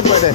नहीं पड़े।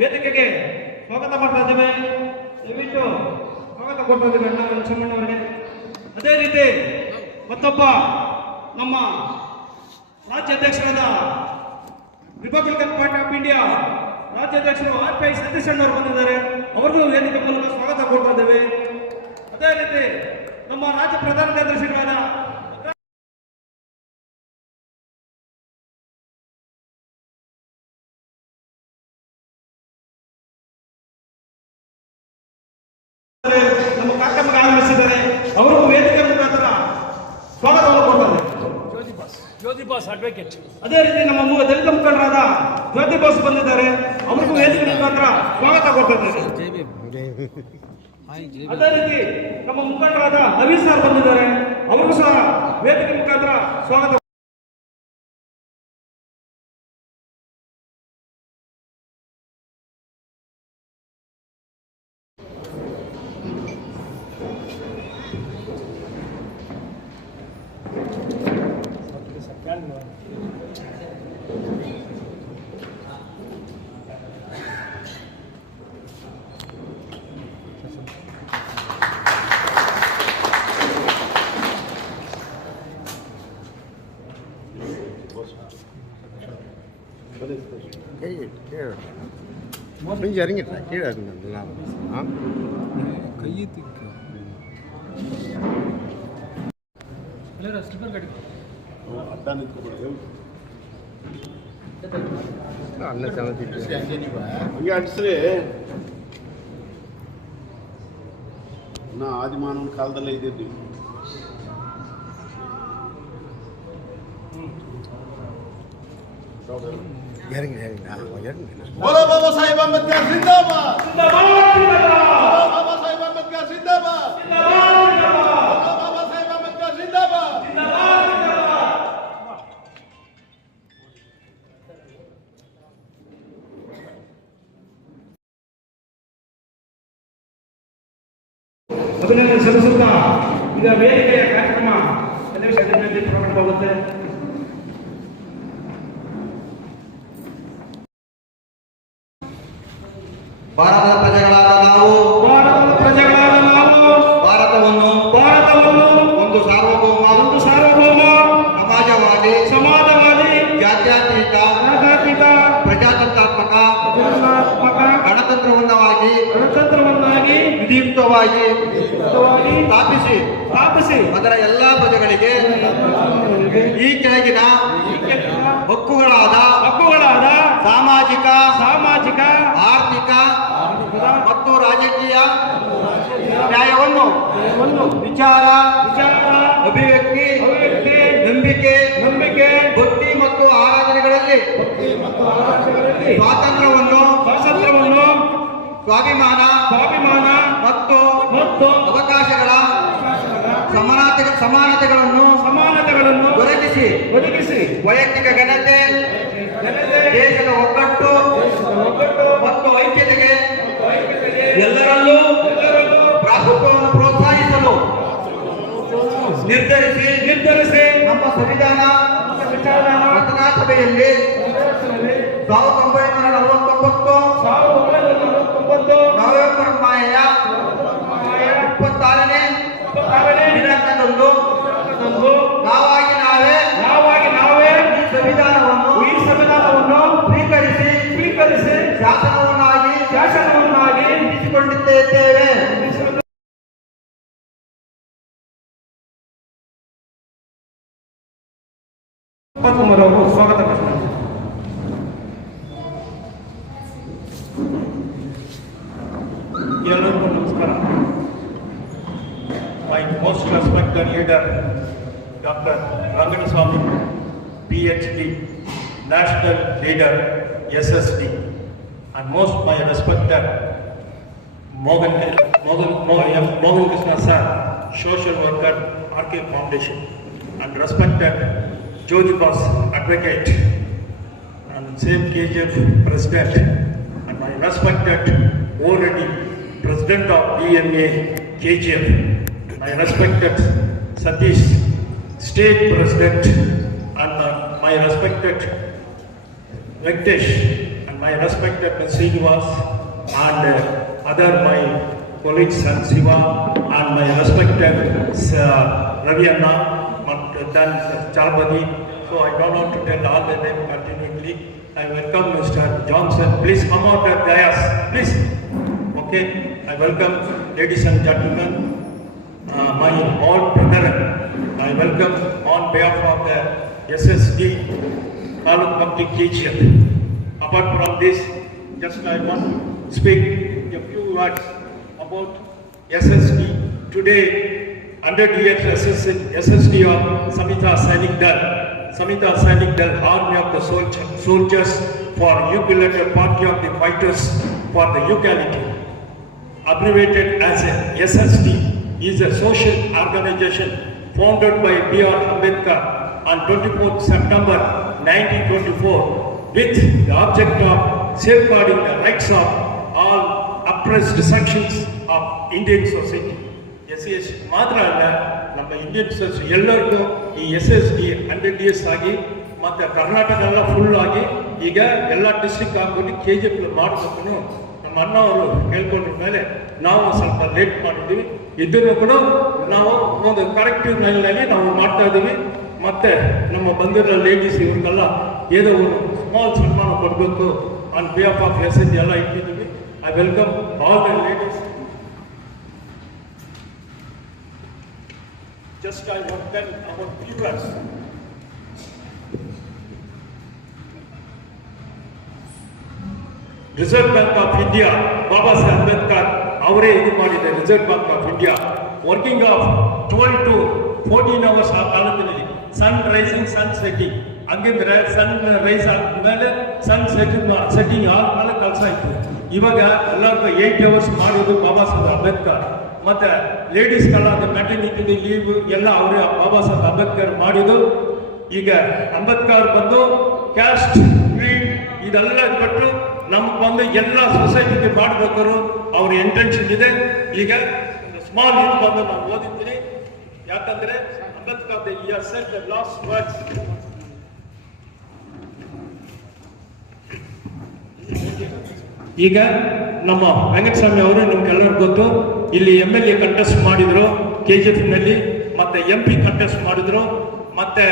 ವೇದಿಕೆಗೆ ಸ್ವಾಗತ ಮಾಡ್ತಾ ಇದ್ದೇವೆ. ದಯವಿಟ್ಟು ಸ್ವಾಗತ ಕೊಡ್ತಾ ಇದ್ದೇವೆ ಅಣ್ಣ ಲಕ್ಷ್ಮಣ್ಣವರಿಗೆ. ಅದೇ ರೀತಿ ಮತ್ತೊಬ್ಬ ನಮ್ಮ ರಾಜ್ಯಾಧ್ಯಕ್ಷರಾದ ರಿಪಬ್ಲಿಕನ್ ಪಾರ್ಟಿ ಆಫ್ ಇಂಡಿಯಾ ರಾಜ್ಯಾಧ್ಯಕ್ಷರು RPI ಸತೀಶ್ ಅಣ್ಣವರು ಬಂದಿದ್ದಾರೆ. ಅವರಿಗೂ ವೇದಿಕೆ ಮೂಲಕ ಸ್ವಾಗತ ಕೊಡ್ತಾ ಇದ್ದೇವೆ. ಅದೇ ರೀತಿ ನಮ್ಮ ರಾಜ್ಯ ಪ್ರಧಾನ ಕಾರ್ಯದರ್ಶಿಗಳಾದ ನಮ್ಮ ಕಾರ್ಯಕ್ರಮಕ್ಕೆ ಆಗಮಿಸಿದ್ದಾರೆ. ಅವರು ವೇದಿಕೆ ಮುಖಾಂತರ ಸ್ವಾಗತವನ್ನು ಕೊಡ್ತಾರೆ. ಜ್ಯೋತಿ ಬಾಸ್ ಅಡ್ವೊಕೇಟ್. ಅದೇ ರೀತಿ ನಮ್ಮ ದಲಿತ ಮುಖಂಡರಾದ ಜ್ಯೋತಿ ಬಾಸ್ ಬಂದಿದ್ದಾರೆ. ಅವರಿಗೂ ವೇದಿಕೆ ಮುಖಾಂತರ ಸ್ವಾಗತ ಕೊಡ್ತಾರೆ. ಅದೇ ರೀತಿ ನಮ್ಮ ಮುಖಂಡರಾದ ನವೀನ್ ಸರ್ ಬಂದಿದ್ದಾರೆ. ಅವರಿಗೂ ಸಹ ವೇದಿಕೆ ಮುಖಾಂತರ ಸ್ವಾಗತ. கொஞ்சம் இறங்கிட்டா கீழே இருக்குங்களா? கையை திக்க ಸ್ಲಿಪ್ಪರ್ ಕಟ್ಟಿ ಅನ್ನ ಚೆನ್ನಾಗಿ ಹಂಗೆ ಅಡ್ಸ್ರಿ. ನಾ ಆದಿಮಾನವನ ಕಾಲದಲ್ಲೇ ಇದ್ದೀವಿ. இறங்கி இறங்கி बोलो बाबा साहेब अंबेडकर जिंदाबाद, बाबा साहेब अंबेडकर जिंदाबाद, बाबा साहेब अंबेडकर जिंदाबाद. ಮೊದಲನೇ ಸಲ್ಲಿಸುತ್ತಾ ಈಗ ವೇದಿಕೆಯ ಕಾರ್ಯಕ್ರಮ ಪ್ರಾರಂಭವಾಗುತ್ತೆ. ಭಾರತದ ಪ್ರಜೆಗಳಾದ ನಾವು ಭಾರತವನ್ನು ಒಂದು ಸಾರ್ವಭೌಮ ಸಮಾಜವಾದಿ ಜಾತ್ಯತೀತ ಪ್ರಜಾತಂತ್ರಾತ್ಮಕ ಗಣತಂತ್ರವನ್ನಾಗಿ ವಿಧಿಯುಕ್ತವಾಗಿ ಸ್ಥಾಪಿಸಿ ಅದರ ಎಲ್ಲಾ ಪ್ರಜೆಗಳಿಗೆ ಈ ಕೆಳಗಿನ ಹಕ್ಕುಗಳಾದ ಸಾಮಾಜಿಕ ಆರ್ಥಿಕ ಮತ್ತು ರಾಜಕೀಯ ನ್ಯಾಯವನ್ನು ವಿಚಾರ ಅಭಿವ್ಯಕ್ತಿ ನಂಬಿಕೆ ಭಕ್ತಿ ಮತ್ತು ಆರಾಧನೆಗಳಲ್ಲಿ ಸ್ವಾತಂತ್ರ್ಯವನ್ನು ಸ್ವಾಭಿಮಾನ ಮತ್ತು ಅವಕಾಶಗಳ ಸಮಾನತೆಗಳನ್ನು ಒದಗಿಸಿ ವೈಯಕ್ತಿಕ ಘನತೆ ದೇಶದ ಒಗ್ಗಟ್ಟು ಮತ್ತು ಐಕ್ಯತೆಗೆ ಎಲ್ಲರಲ್ಲೂ ಪ್ರಾಮುಖ್ಯವನ್ನು ಪ್ರೋತ್ಸಾಹಿಸಲು ನಿರ್ಧರಿಸಿ ನಮ್ಮ ಸಂವಿಧಾನ ರಚನಾ ಸಭೆಯಲ್ಲಿ 1949 ನವೆಂಬರ್ 26ನೇ ದಿನಾಂಕದಂದು ನಾವಾಗಿ ನಾವೇ ಈ ಸಂವಿಧಾನವನ್ನು ಸ್ವೀಕರಿಸಿ ಶಾಸನವನ್ನಾಗಿ ಇರಿಸಿಕೊಂಡಿದ್ದೇವೆ. ಕುಮಾರ್ ಅವರು ಸ್ವಾಗತ ಮಾಡ್ತಾರೆ. ಎಲ್ಲರಿಗೂ ನಮಸ್ಕಾರ. My most respected leader, Dr. Ranganaswamy, PhD, National Leader, SSD, and most my respected Mohan Krishna Sir, Social Worker, RK Foundation, and respected Jyoti Boss, Advocate, and same KGF President, and my respected already President of DNA KGF, my respected Satish, State President, and my respected Venkatesh, and my respected Srinivas, and other my colleagues and Siva, and my respected Ravi Anna, then Chalbadi. So I don't want to tell all the names continually. I welcome Mr. Johnson. Please come out at dais, please. Okay, I welcome ladies and gentlemen, my all brethren. I welcome on behalf of the SSD Taluk Committee KGF. Apart from this, just I want to speak a few words about SSD. Today, 100 years SSD of Samita Sainik Dal, Army of the Soldiers for United Party of the Fighters for the Equality, abbreviated as SSD, is a social organization founded by B.R. Ambedkar on 24th September 1924 with the object of safeguarding the rights of all oppressed sections of Indian society. SES ಮಾತ್ರ ಅಲ್ಲ, ನಮ್ಮ Indian ಎಲ್ಲರಿಗೂ ಈ SSD 100 years ಆಗಿ ಮತ್ತು ಕರ್ನಾಟಕ ಎಲ್ಲ full ಆಗಿ ಈಗ ಎಲ್ಲ ಡಿಸ್ಟ್ರಿಕ್ಟ್ ಹಾಕೊಂಡು KGF ಮಾಡಬೇಕು ನಮ್ಮ ಅಣ್ಣ ಅವರು ಹೇಳ್ಕೊಂಡ್ರ ಮೇಲೆ ನಾವು ಸ್ವಲ್ಪ ಲೇಟ್ ಮಾಡಿದ್ದೀವಿ. ಇದನ್ನು ಕೂಡ ನಾವು ಒಂದು ಕರೆಕ್ಟಿವ್ ಲೈನ್ನಲ್ಲಿ ನಾವು ಮಾಡ್ತಾ ಇದ್ದೀವಿ. ಮತ್ತೆ ನಮ್ಮ ಬಂದಿರೋ ಲೇಡೀಸ್ ಇವ್ರಿಗೆಲ್ಲ ಏನೋ ಒಂದು ಸ್ಮಾಲ್ ಸನ್ಮಾನ ಕೊಡಬೇಕು ಆನ್ ಬಿಹಾಫ್ ಆಫ್ SSD ಎಲ್ಲ ಇಟ್ಟಿದ್ದೀವಿ. I welcome all the ladies. Just I want to tell about few words. Reserve Bank of India, Baba Saheb Ambedkar, ಅವರೇ ಇದು ಮಾಡಿದೆ. Reserve bank of India working of 12 to 14 hours ಆ ಕಾಲದಲ್ಲಿ ಸನ್ rising ಸನ್ setting ಹಂಗಿದ್ರೆ ಸನ್ rice ಆದ್ಮೇಲೆ ಸನ್ setting ಆದ್ಮೇಲೆ ಕೆಲಸ ಇತ್ತು. ಇವಾಗ ಎಲ್ಲರಿಗೂ 8 hours ಮಾಡಿದ್ದು ಬಾಬಾ ಸಾಹೇಬ್ ಅಂಬೇಡ್ಕರ್. ಮತ್ತೆ ಲೇಡೀಸ್ಗೆಲ್ಲ ಮೆಟರ್ನಿಟಿ ಲೀವ್ ಎಲ್ಲ ಅವರೇ ಬಾಬಾ ಸಾಹೇಬ್ ಅಂಬೇಡ್ಕರ್ ಮಾಡಿದ್ದು. ಈಗ ಅಂಬೇಡ್ಕರ್ ಬಂದು ಕ್ಯಾಸ್ಟ್ ಕ್ರೀಡ್ ಇದೆಲ್ಲ ಕೊಟ್ಟು ನಮ್ಗೆ ಬಂದು ಎಲ್ಲ ಸೊಸೈಟಿಗೆ ಮಾಡ್ಬೇಕಾದ್ರು ಅವ್ರ ಇಂಟೆನ್ಷನ್ ಇದೆ. ಈಗ ಸ್ಮಾಲ್ ಇದು ಬಂದು ನಾನು ಓದಿದ್ದೀನಿ. ಯಾಕಂದ್ರೆ Ambedkar he has said the last words. ಈಗ ನಮ್ಮ ವೆಂಕಟಸ್ವಾಮಿ ಅವರು ನಿಮ್ಗೆಲ್ಲರಿಗೂ ಗೊತ್ತು, ಇಲ್ಲಿ MLA ಕಂಟೆಸ್ಟ್ ಮಾಡಿದ್ರು KGF ನಲ್ಲಿ, ಮತ್ತೆ MP ಕಂಟೆಸ್ಟ್ ಮಾಡಿದ್ರು, ಮತ್ತೆ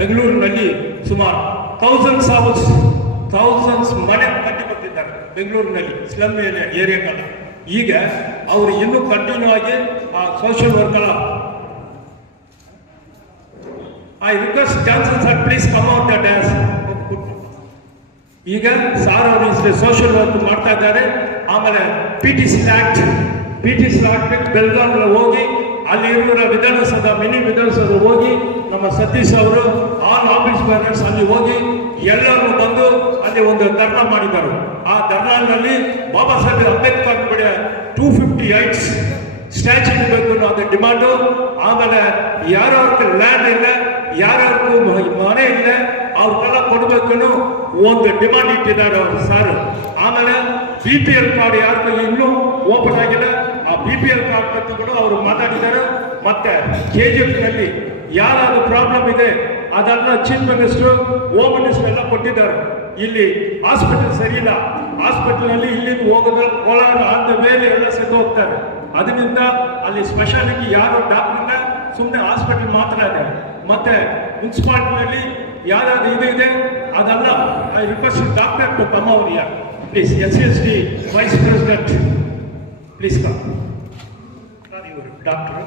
ಬೆಂಗಳೂರಿನಲ್ಲಿ ಸುಮಾರು ಥೌಸಂಡ್ಸ್ ಮನೆ ಕಟ್ಟಿ ಬರ್ತಿದ್ದಾರೆ ಬೆಂಗಳೂರಿನಲ್ಲಿ ಸ್ಲಮ್ ಏರಿಯಾಗಳ. ಈಗ ಅವರು ಇನ್ನೂ ಕಂಟಿನ್ಯೂ ಆಗಿ ಆ social worker I request Johnson sir please come out that as. ಈಗ ಸಾರ್ ಅವರು ಸೋಷಿಯಲ್ ವರ್ಕ್ ಮಾಡ್ತಾ ಇದ್ದಾರೆ. ಆಮೇಲೆ PTC ಆಕ್ಟ್ ಬೆಳಗಾವಿಗೆ ಹೋಗಿ ಅಲ್ಲಿ ಇರುವ ವಿಧಾನಸೌಧ ಮಿನಿ ವಿಧಾನಸೌಧ ಹೋಗಿ ನಮ್ಮ ಸತೀಶ್ ಅವರು ಆಲ್ ಆಫೀಸ್ ಬೇರರ್ಸ್ ಅಲ್ಲಿ ಹೋಗಿ ಎಲ್ಲರೂ ಬಂದು ಅಲ್ಲಿ ಒಂದು ಧರ್ನಾ ಮಾಡಿದ್ದಾರೆ. ಆ ಧರ್ನಾನಲ್ಲಿ ಬಾಬಾ ಸಾಹೇಬ್ ಅಂಬೇಡ್ಕರ್ ಬಡ 258 ಸ್ಟ್ಯಾಚ್ಯೂ ಇರಬೇಕು ಅನ್ನೋ ಅದು ಡಿಮಾಂಡು. ಆಮೇಲೆ ಯಾರ್ಯಾವ್ರಿಗೆ ಲ್ಯಾಂಡ್ ಇಲ್ಲ, ಯಾರ್ಯಾರಿಗೂ ಮನೆ ಇಲ್ಲ, ಅವ್ರಿಗೆಲ್ಲ ಕೊಡಬೇಕು ಒಂದು ಡಿಮಾಂಡ್ ಇಟ್ಟಿದ್ದಾರೆ ಅವರು ಸರ್. ಆಮೇಲೆ BPL ಕಾರ್ಡ್ ಯಾರಿಗೂ ಇನ್ನೂ ಓಪನ್ ಆಗಿಲ್ಲ, ಆ BPL ಕಾರ್ಡ್ ಬಗ್ಗೆ ಕೂಡ ಅವರು ಮಾತಾಡಿದ್ದಾರೆ. ಮತ್ತೆ KGF ನಲ್ಲಿ ಯಾರಾದ್ರೂ ಪ್ರಾಬ್ಲಮ್ ಇದೆ ಅದನ್ನ ಚೀಫ್ ಮಿನಿಸ್ಟರ್, ಹೋಮ್ ಮಿನಿಸ್ಟರ್ ಎಲ್ಲ ಕೊಟ್ಟಿದ್ದಾರೆ. ಇಲ್ಲಿ ಹಾಸ್ಪಿಟಲ್ ಸರಿ ಇಲ್ಲ, ಹಾಸ್ಪಿಟಲ್ ನಲ್ಲಿ ಇಲ್ಲಿಂದ ಹೋಗೋದ್ರೆ ಕೋಲಾರ ಆದ ಮೇಲೆ ಎಲ್ಲ ಸೆದ್ದು ಹೋಗ್ತಾರೆ. ಅದರಿಂದ ಅಲ್ಲಿ ಸ್ಪೆಷಾಲಿಟಿ ಯಾರು ಡಾಕ್ಟರ್ ಇಲ್ಲ, ಸುಮ್ಮನೆ ಹಾಸ್ಪಿಟಲ್ ಮಾತ್ರ ಇದೆ. ಮತ್ತೆ ಮುನ್ಸಿಪಾಲಿಟಿನಲ್ಲಿ ಯಾರಾದ್ರೂ ಇದೆ ಅದೆಲ್ಲ I request doctor to come over here please. SCSD vice president please come. ಇವರು ಡಾಕ್ಟರ್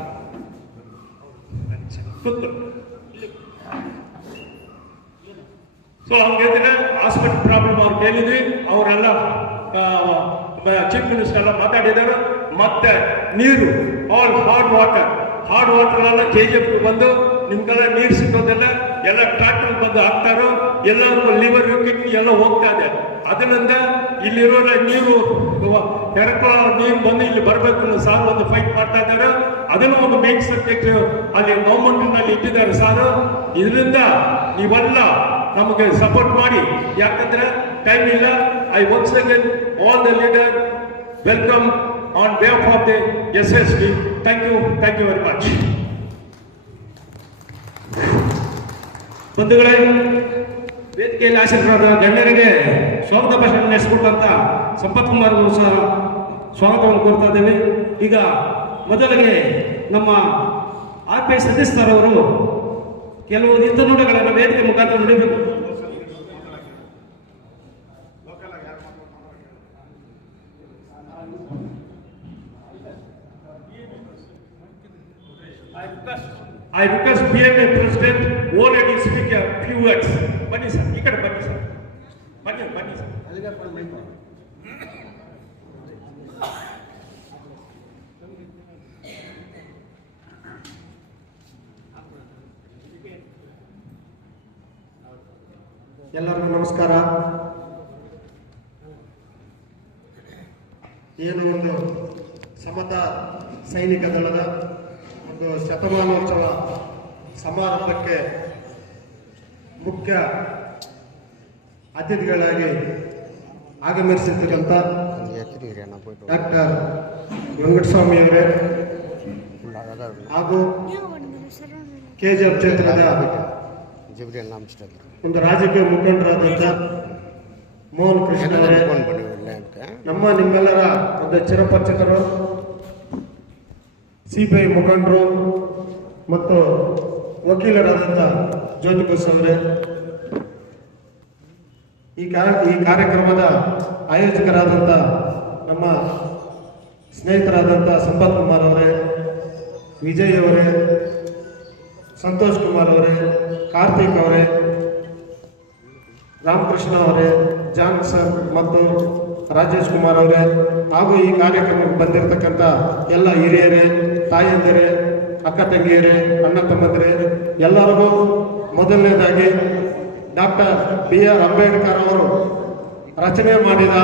ಸೊ ಅವ್ರಿಗೆ ಹಾಸ್ಪಿಟಲ್ ಪ್ರಾಬ್ಲಮ್ ಅವ್ರು ಕೇಳಿದ್ವಿ, ಅವರೆಲ್ಲ ಚೀಫ್ ಮಿನಿಸ್ಟರ್ ಎಲ್ಲ ಮಾತಾಡಿದ್ದಾರೆ. ಮತ್ತೆ ನೀರು ಆಲ್ ಹಾರ್ಡ್ ವಾಟರ್ ಎಲ್ಲ KGF ಬಂದು ನಿಮ್ಗೆಲ್ಲ ನೀರು ಸಿಗೋದೆಲ್ಲ ಎಲ್ಲ ಟ್ರಾಕ್ಟರ್ ಬಂದು ಹಾಕ್ತಾರೋ, ಎಲ್ಲರಿಗೂ ಲಿವರ್ ಕಿಡ್ನಿ ಎಲ್ಲ ಹೋಗ್ತಾ ಇದೆ. ಅದರಿಂದ ಇಲ್ಲಿರೋ ನೀರು ನೀರು ಬಂದು ಇಲ್ಲಿ ಬರಬೇಕು ಅನ್ನೋ ಸಾರ್ ಒಂದು ಫೈಟ್ ಮಾಡ್ತಾ ಇದ್ದಾರೆ. ಅದನ್ನು ಒಂದು ಮೇನ್ ಸಬ್ಜೆಕ್ಟ್ ಅಲ್ಲಿ ಗೌರ್ಮೆಂಟ್ ನಲ್ಲಿ ಇಟ್ಟಿದ್ದಾರೆ ಸಾರು. ಇದರಿಂದ ನೀವೆಲ್ಲ ನಮಗೆ ಸಪೋರ್ಟ್ ಮಾಡಿ, ಯಾಕಂದ್ರೆ ಟೈಮ್ ಇಲ್ಲ. I once again all the leader welcome on behalf of the SSD. Thank you very much. ಬಂಧುಗಳೇ, ವೇದಿಕೆಯಲ್ಲಿ ಆಶೀರ್ವಾದ ಗಣ್ಯರಿಗೆ ಸ್ವಾಗತ ಭಾಷಣ ನಡೆಸಿಕೊಟ್ಟಂತ ಸಂಪತ್ ಕುಮಾರ್ ಅವರು ಸಹ ಸ್ವಾಗತವನ್ನು ಕೋರ್ತಾ ಇದ್ದೇವೆ. ಈಗ ಮೊದಲಿಗೆ ನಮ್ಮ RPI ಸತೀಶ್ ಸರ್ ಅವರು ಕೆಲವು ನಿಂತನುಡಿಗಳನ್ನು ವೇದಿಕೆ ಮುಖಾಂತರ ನುಡಿಬೇಕು. I request BMA President already speak a few words. ಬನ್ನಿ ಸರ್, ಈ ಕಡೆ ಬನ್ನಿ ಸರ್, ಬನ್ನಿ ಸರ್. ಎಲ್ಲರಿಗೂ ನಮಸ್ಕಾರ. ಏನು ಒಂದು ಸಮತಾ ಸೈನಿಕ ದಳದ ಒಂದು ಶತಮಾನೋತ್ಸವ ಸಮಾರಂಭಕ್ಕೆ ಮುಖ್ಯ ಅತಿಥಿಗಳಾಗಿ ಆಗಮಿಸಿರ್ತಕ್ಕಂಥ ಡಾಕ್ಟರ್ ವೆಂಕಟಸ್ವಾಮಿ ಅವರೇ ಹಾಗೂ KGF ಕ್ಷೇತ್ರದ ಒಂದು ರಾಜಕೀಯ ಮುಖಂಡರಾದಂಥ ಮೋಹನ್ ಕೃಷ್ಣ ಅವರೇ, ನಿಮ್ಮೆಲ್ಲರ ಒಂದು ಚಿರಪರಿಚಿತರು, CBI ಮುಖಂಡರು ಮತ್ತು ವಕೀಲರಾದಂಥ ಜ್ಯೋತಿ ಬಸ್ ಅವರೇ, ಈ ಕಾರ್ಯಕ್ರಮದ ಆಯೋಜಕರಾದಂಥ ನಮ್ಮ ಸ್ನೇಹಿತರಾದಂಥ ಸಂಪತ್ ಕುಮಾರ್ ಅವರೇ, ವಿಜಯ್ ಅವರೇ, ಸಂತೋಷ್ ಕುಮಾರ್ ಅವರೇ, ಕಾರ್ತಿಕ್ ಅವರೇ, ರಾಮಕೃಷ್ಣ ಅವರೇ, ಜಾನ್ಸನ್ ಮತ್ತು ರಾಜೇಶ್ ಕುಮಾರ್ ಅವರೇ, ಹಾಗೂ ಈ ಕಾರ್ಯಕ್ರಮಕ್ಕೆ ಬಂದಿರತಕ್ಕಂಥ ಎಲ್ಲ ಹಿರಿಯರೇ, ತಾಯಂದಿರೇ, ಅಕ್ಕ ತಂಗಿಯರೇ, ಅಣ್ಣ ತಮ್ಮಂದಿರೇ, ಎಲ್ಲರಿಗೂ ಮೊದಲನೇದಾಗಿ ಡಾಕ್ಟರ್ BR ಅಂಬೇಡ್ಕರ್ ಅವರು ರಚನೆ ಮಾಡಿದ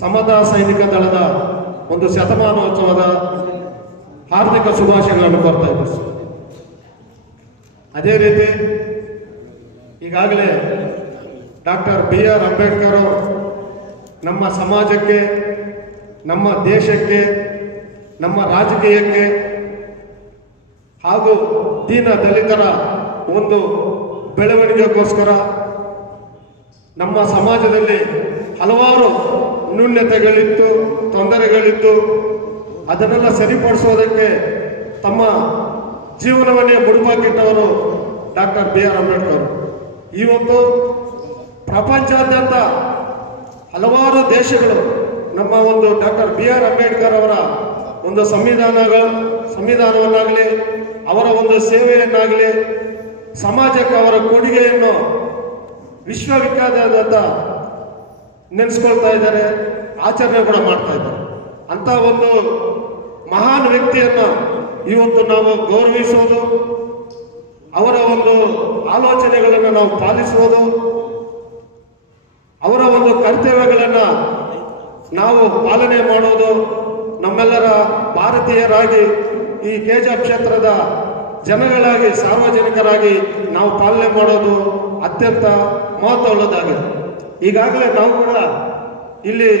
ಸಮತಾ ಸೈನಿಕ ದಳದ ಒಂದು ಶತಮಾನೋತ್ಸವದ ಹಾರ್ದಿಕ ಶುಭಾಶಯಗಳನ್ನು ಕೋರ್ತಾ ಇದ್ದಾರೆ. ಅದೇ ರೀತಿ ಈಗಾಗಲೇ ಡಾಕ್ಟರ್ BR ಅಂಬೇಡ್ಕರ್ ಅವರು ನಮ್ಮ ಸಮಾಜಕ್ಕೆ, ನಮ್ಮ ದೇಶಕ್ಕೆ ನಮ್ಮ ರಾಜಕೀಯಕ್ಕೆ ಹಾಗೂ ದೀನ ದಲಿತರ ಒಂದು ಬೆಳವಣಿಗೆಗೋಸ್ಕರ ನಮ್ಮ ಸಮಾಜದಲ್ಲಿ ಹಲವಾರು ನ್ಯೂನ್ಯತೆಗಳಿತ್ತು, ತೊಂದರೆಗಳಿತ್ತು. ಅದನ್ನೆಲ್ಲ ಸರಿಪಡಿಸೋದಕ್ಕೆ ತಮ್ಮ ಜೀವನವನ್ನೇ ಮುಡುಪಾಕಿಟ್ಟವರು ಡಾಕ್ಟರ್ BR ಅಂಬೇಡ್ಕರ್. ಇವತ್ತು ಪ್ರಪಂಚಾದ್ಯಂತ ಹಲವಾರು ದೇಶಗಳು ನಮ್ಮ ಒಂದು ಡಾಕ್ಟರ್ BR ಅಂಬೇಡ್ಕರ್ ಅವರ ಒಂದು ಸಂವಿಧಾನವನ್ನಾಗಲಿ, ಅವರ ಒಂದು ಸೇವೆಯನ್ನಾಗಲಿ, ಸಮಾಜಕ್ಕೆ ಅವರ ಕೊಡುಗೆಯನ್ನು ವಿಶ್ವವಿಖ್ಯಾತ ನೆನೆಸ್ಕೊಳ್ತಾ ಇದ್ದಾರೆ, ಆಚರಣೆ ಕೂಡ ಮಾಡ್ತಾ ಇದ್ದಾರೆ. ಅಂತ ಒಂದು ಮಹಾನ್ ವ್ಯಕ್ತಿಯನ್ನು ಇವತ್ತು ನಾವು ಗೌರವಿಸೋದು, ಅವರ ಒಂದು ಆಲೋಚನೆಗಳನ್ನು ನಾವು ಪಾಲಿಸುವುದು, ಅವರ ಒಂದು ಕರ್ತವ್ಯಗಳನ್ನು ನಾವು ಪಾಲನೆ ಮಾಡೋದು ನಮ್ಮೆಲ್ಲರ ಭಾರತೀಯರಾಗಿ ಈ ಕೆಜಿಎಫ್ ಕ್ಷೇತ್ರದ ಜನಗಳಾಗಿ, ಸಾರ್ವಜನಿಕರಾಗಿ ನಾವು ಪಾಲನೆ ಮಾಡೋದು ಅತ್ಯಂತ ಮಹತ್ವವುಳ್ಳದಾಗಿದೆ. ಈಗಾಗಲೇ ನಾವು ಕೂಡ ಇಲ್ಲಿ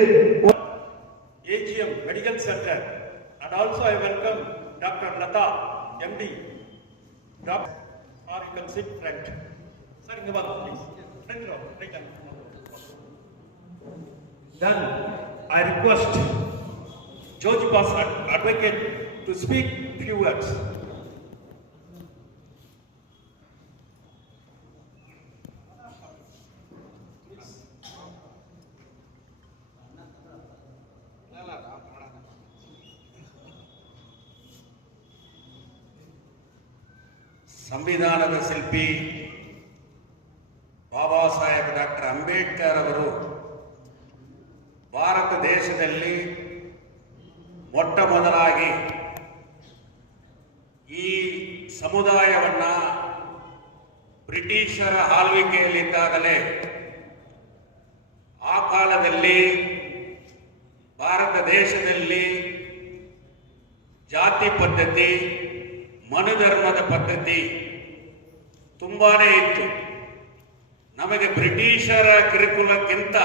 AGM Medical Center, and also I welcome Dr. Lata, MD. Doctor, or you can sit front. Sir, in the back, please. Front row, right hand. Then I request George Boss, advocate, to speak few words. ಸಂವಿಧಾನದ ಶಿಲ್ಪಿ Baba Saheb doctor Ambedkar ಅವರು ಭಾರತ ದೇಶದಲ್ಲಿ ಮೊಟ್ಟ ಮೊದಲಾಗಿ ಈ ಸಮುದಾಯವನ್ನ ಬ್ರಿಟಿಷರ ಆಳ್ವಿಕೆಯಲ್ಲಿದ್ದಾಗಲೇ ಆ ಕಾಲದಲ್ಲಿ ಭಾರತ ದೇಶದಲ್ಲಿ ಜಾತಿ ಪದ್ಧತಿ, ಮನುಧರ್ಮದ ಪದ್ಧತಿ ತುಂಬಾನೇ ಇತ್ತು. ನಮಗೆ ಬ್ರಿಟಿಷರ ಕಿರುಕುಳಕ್ಕಿಂತ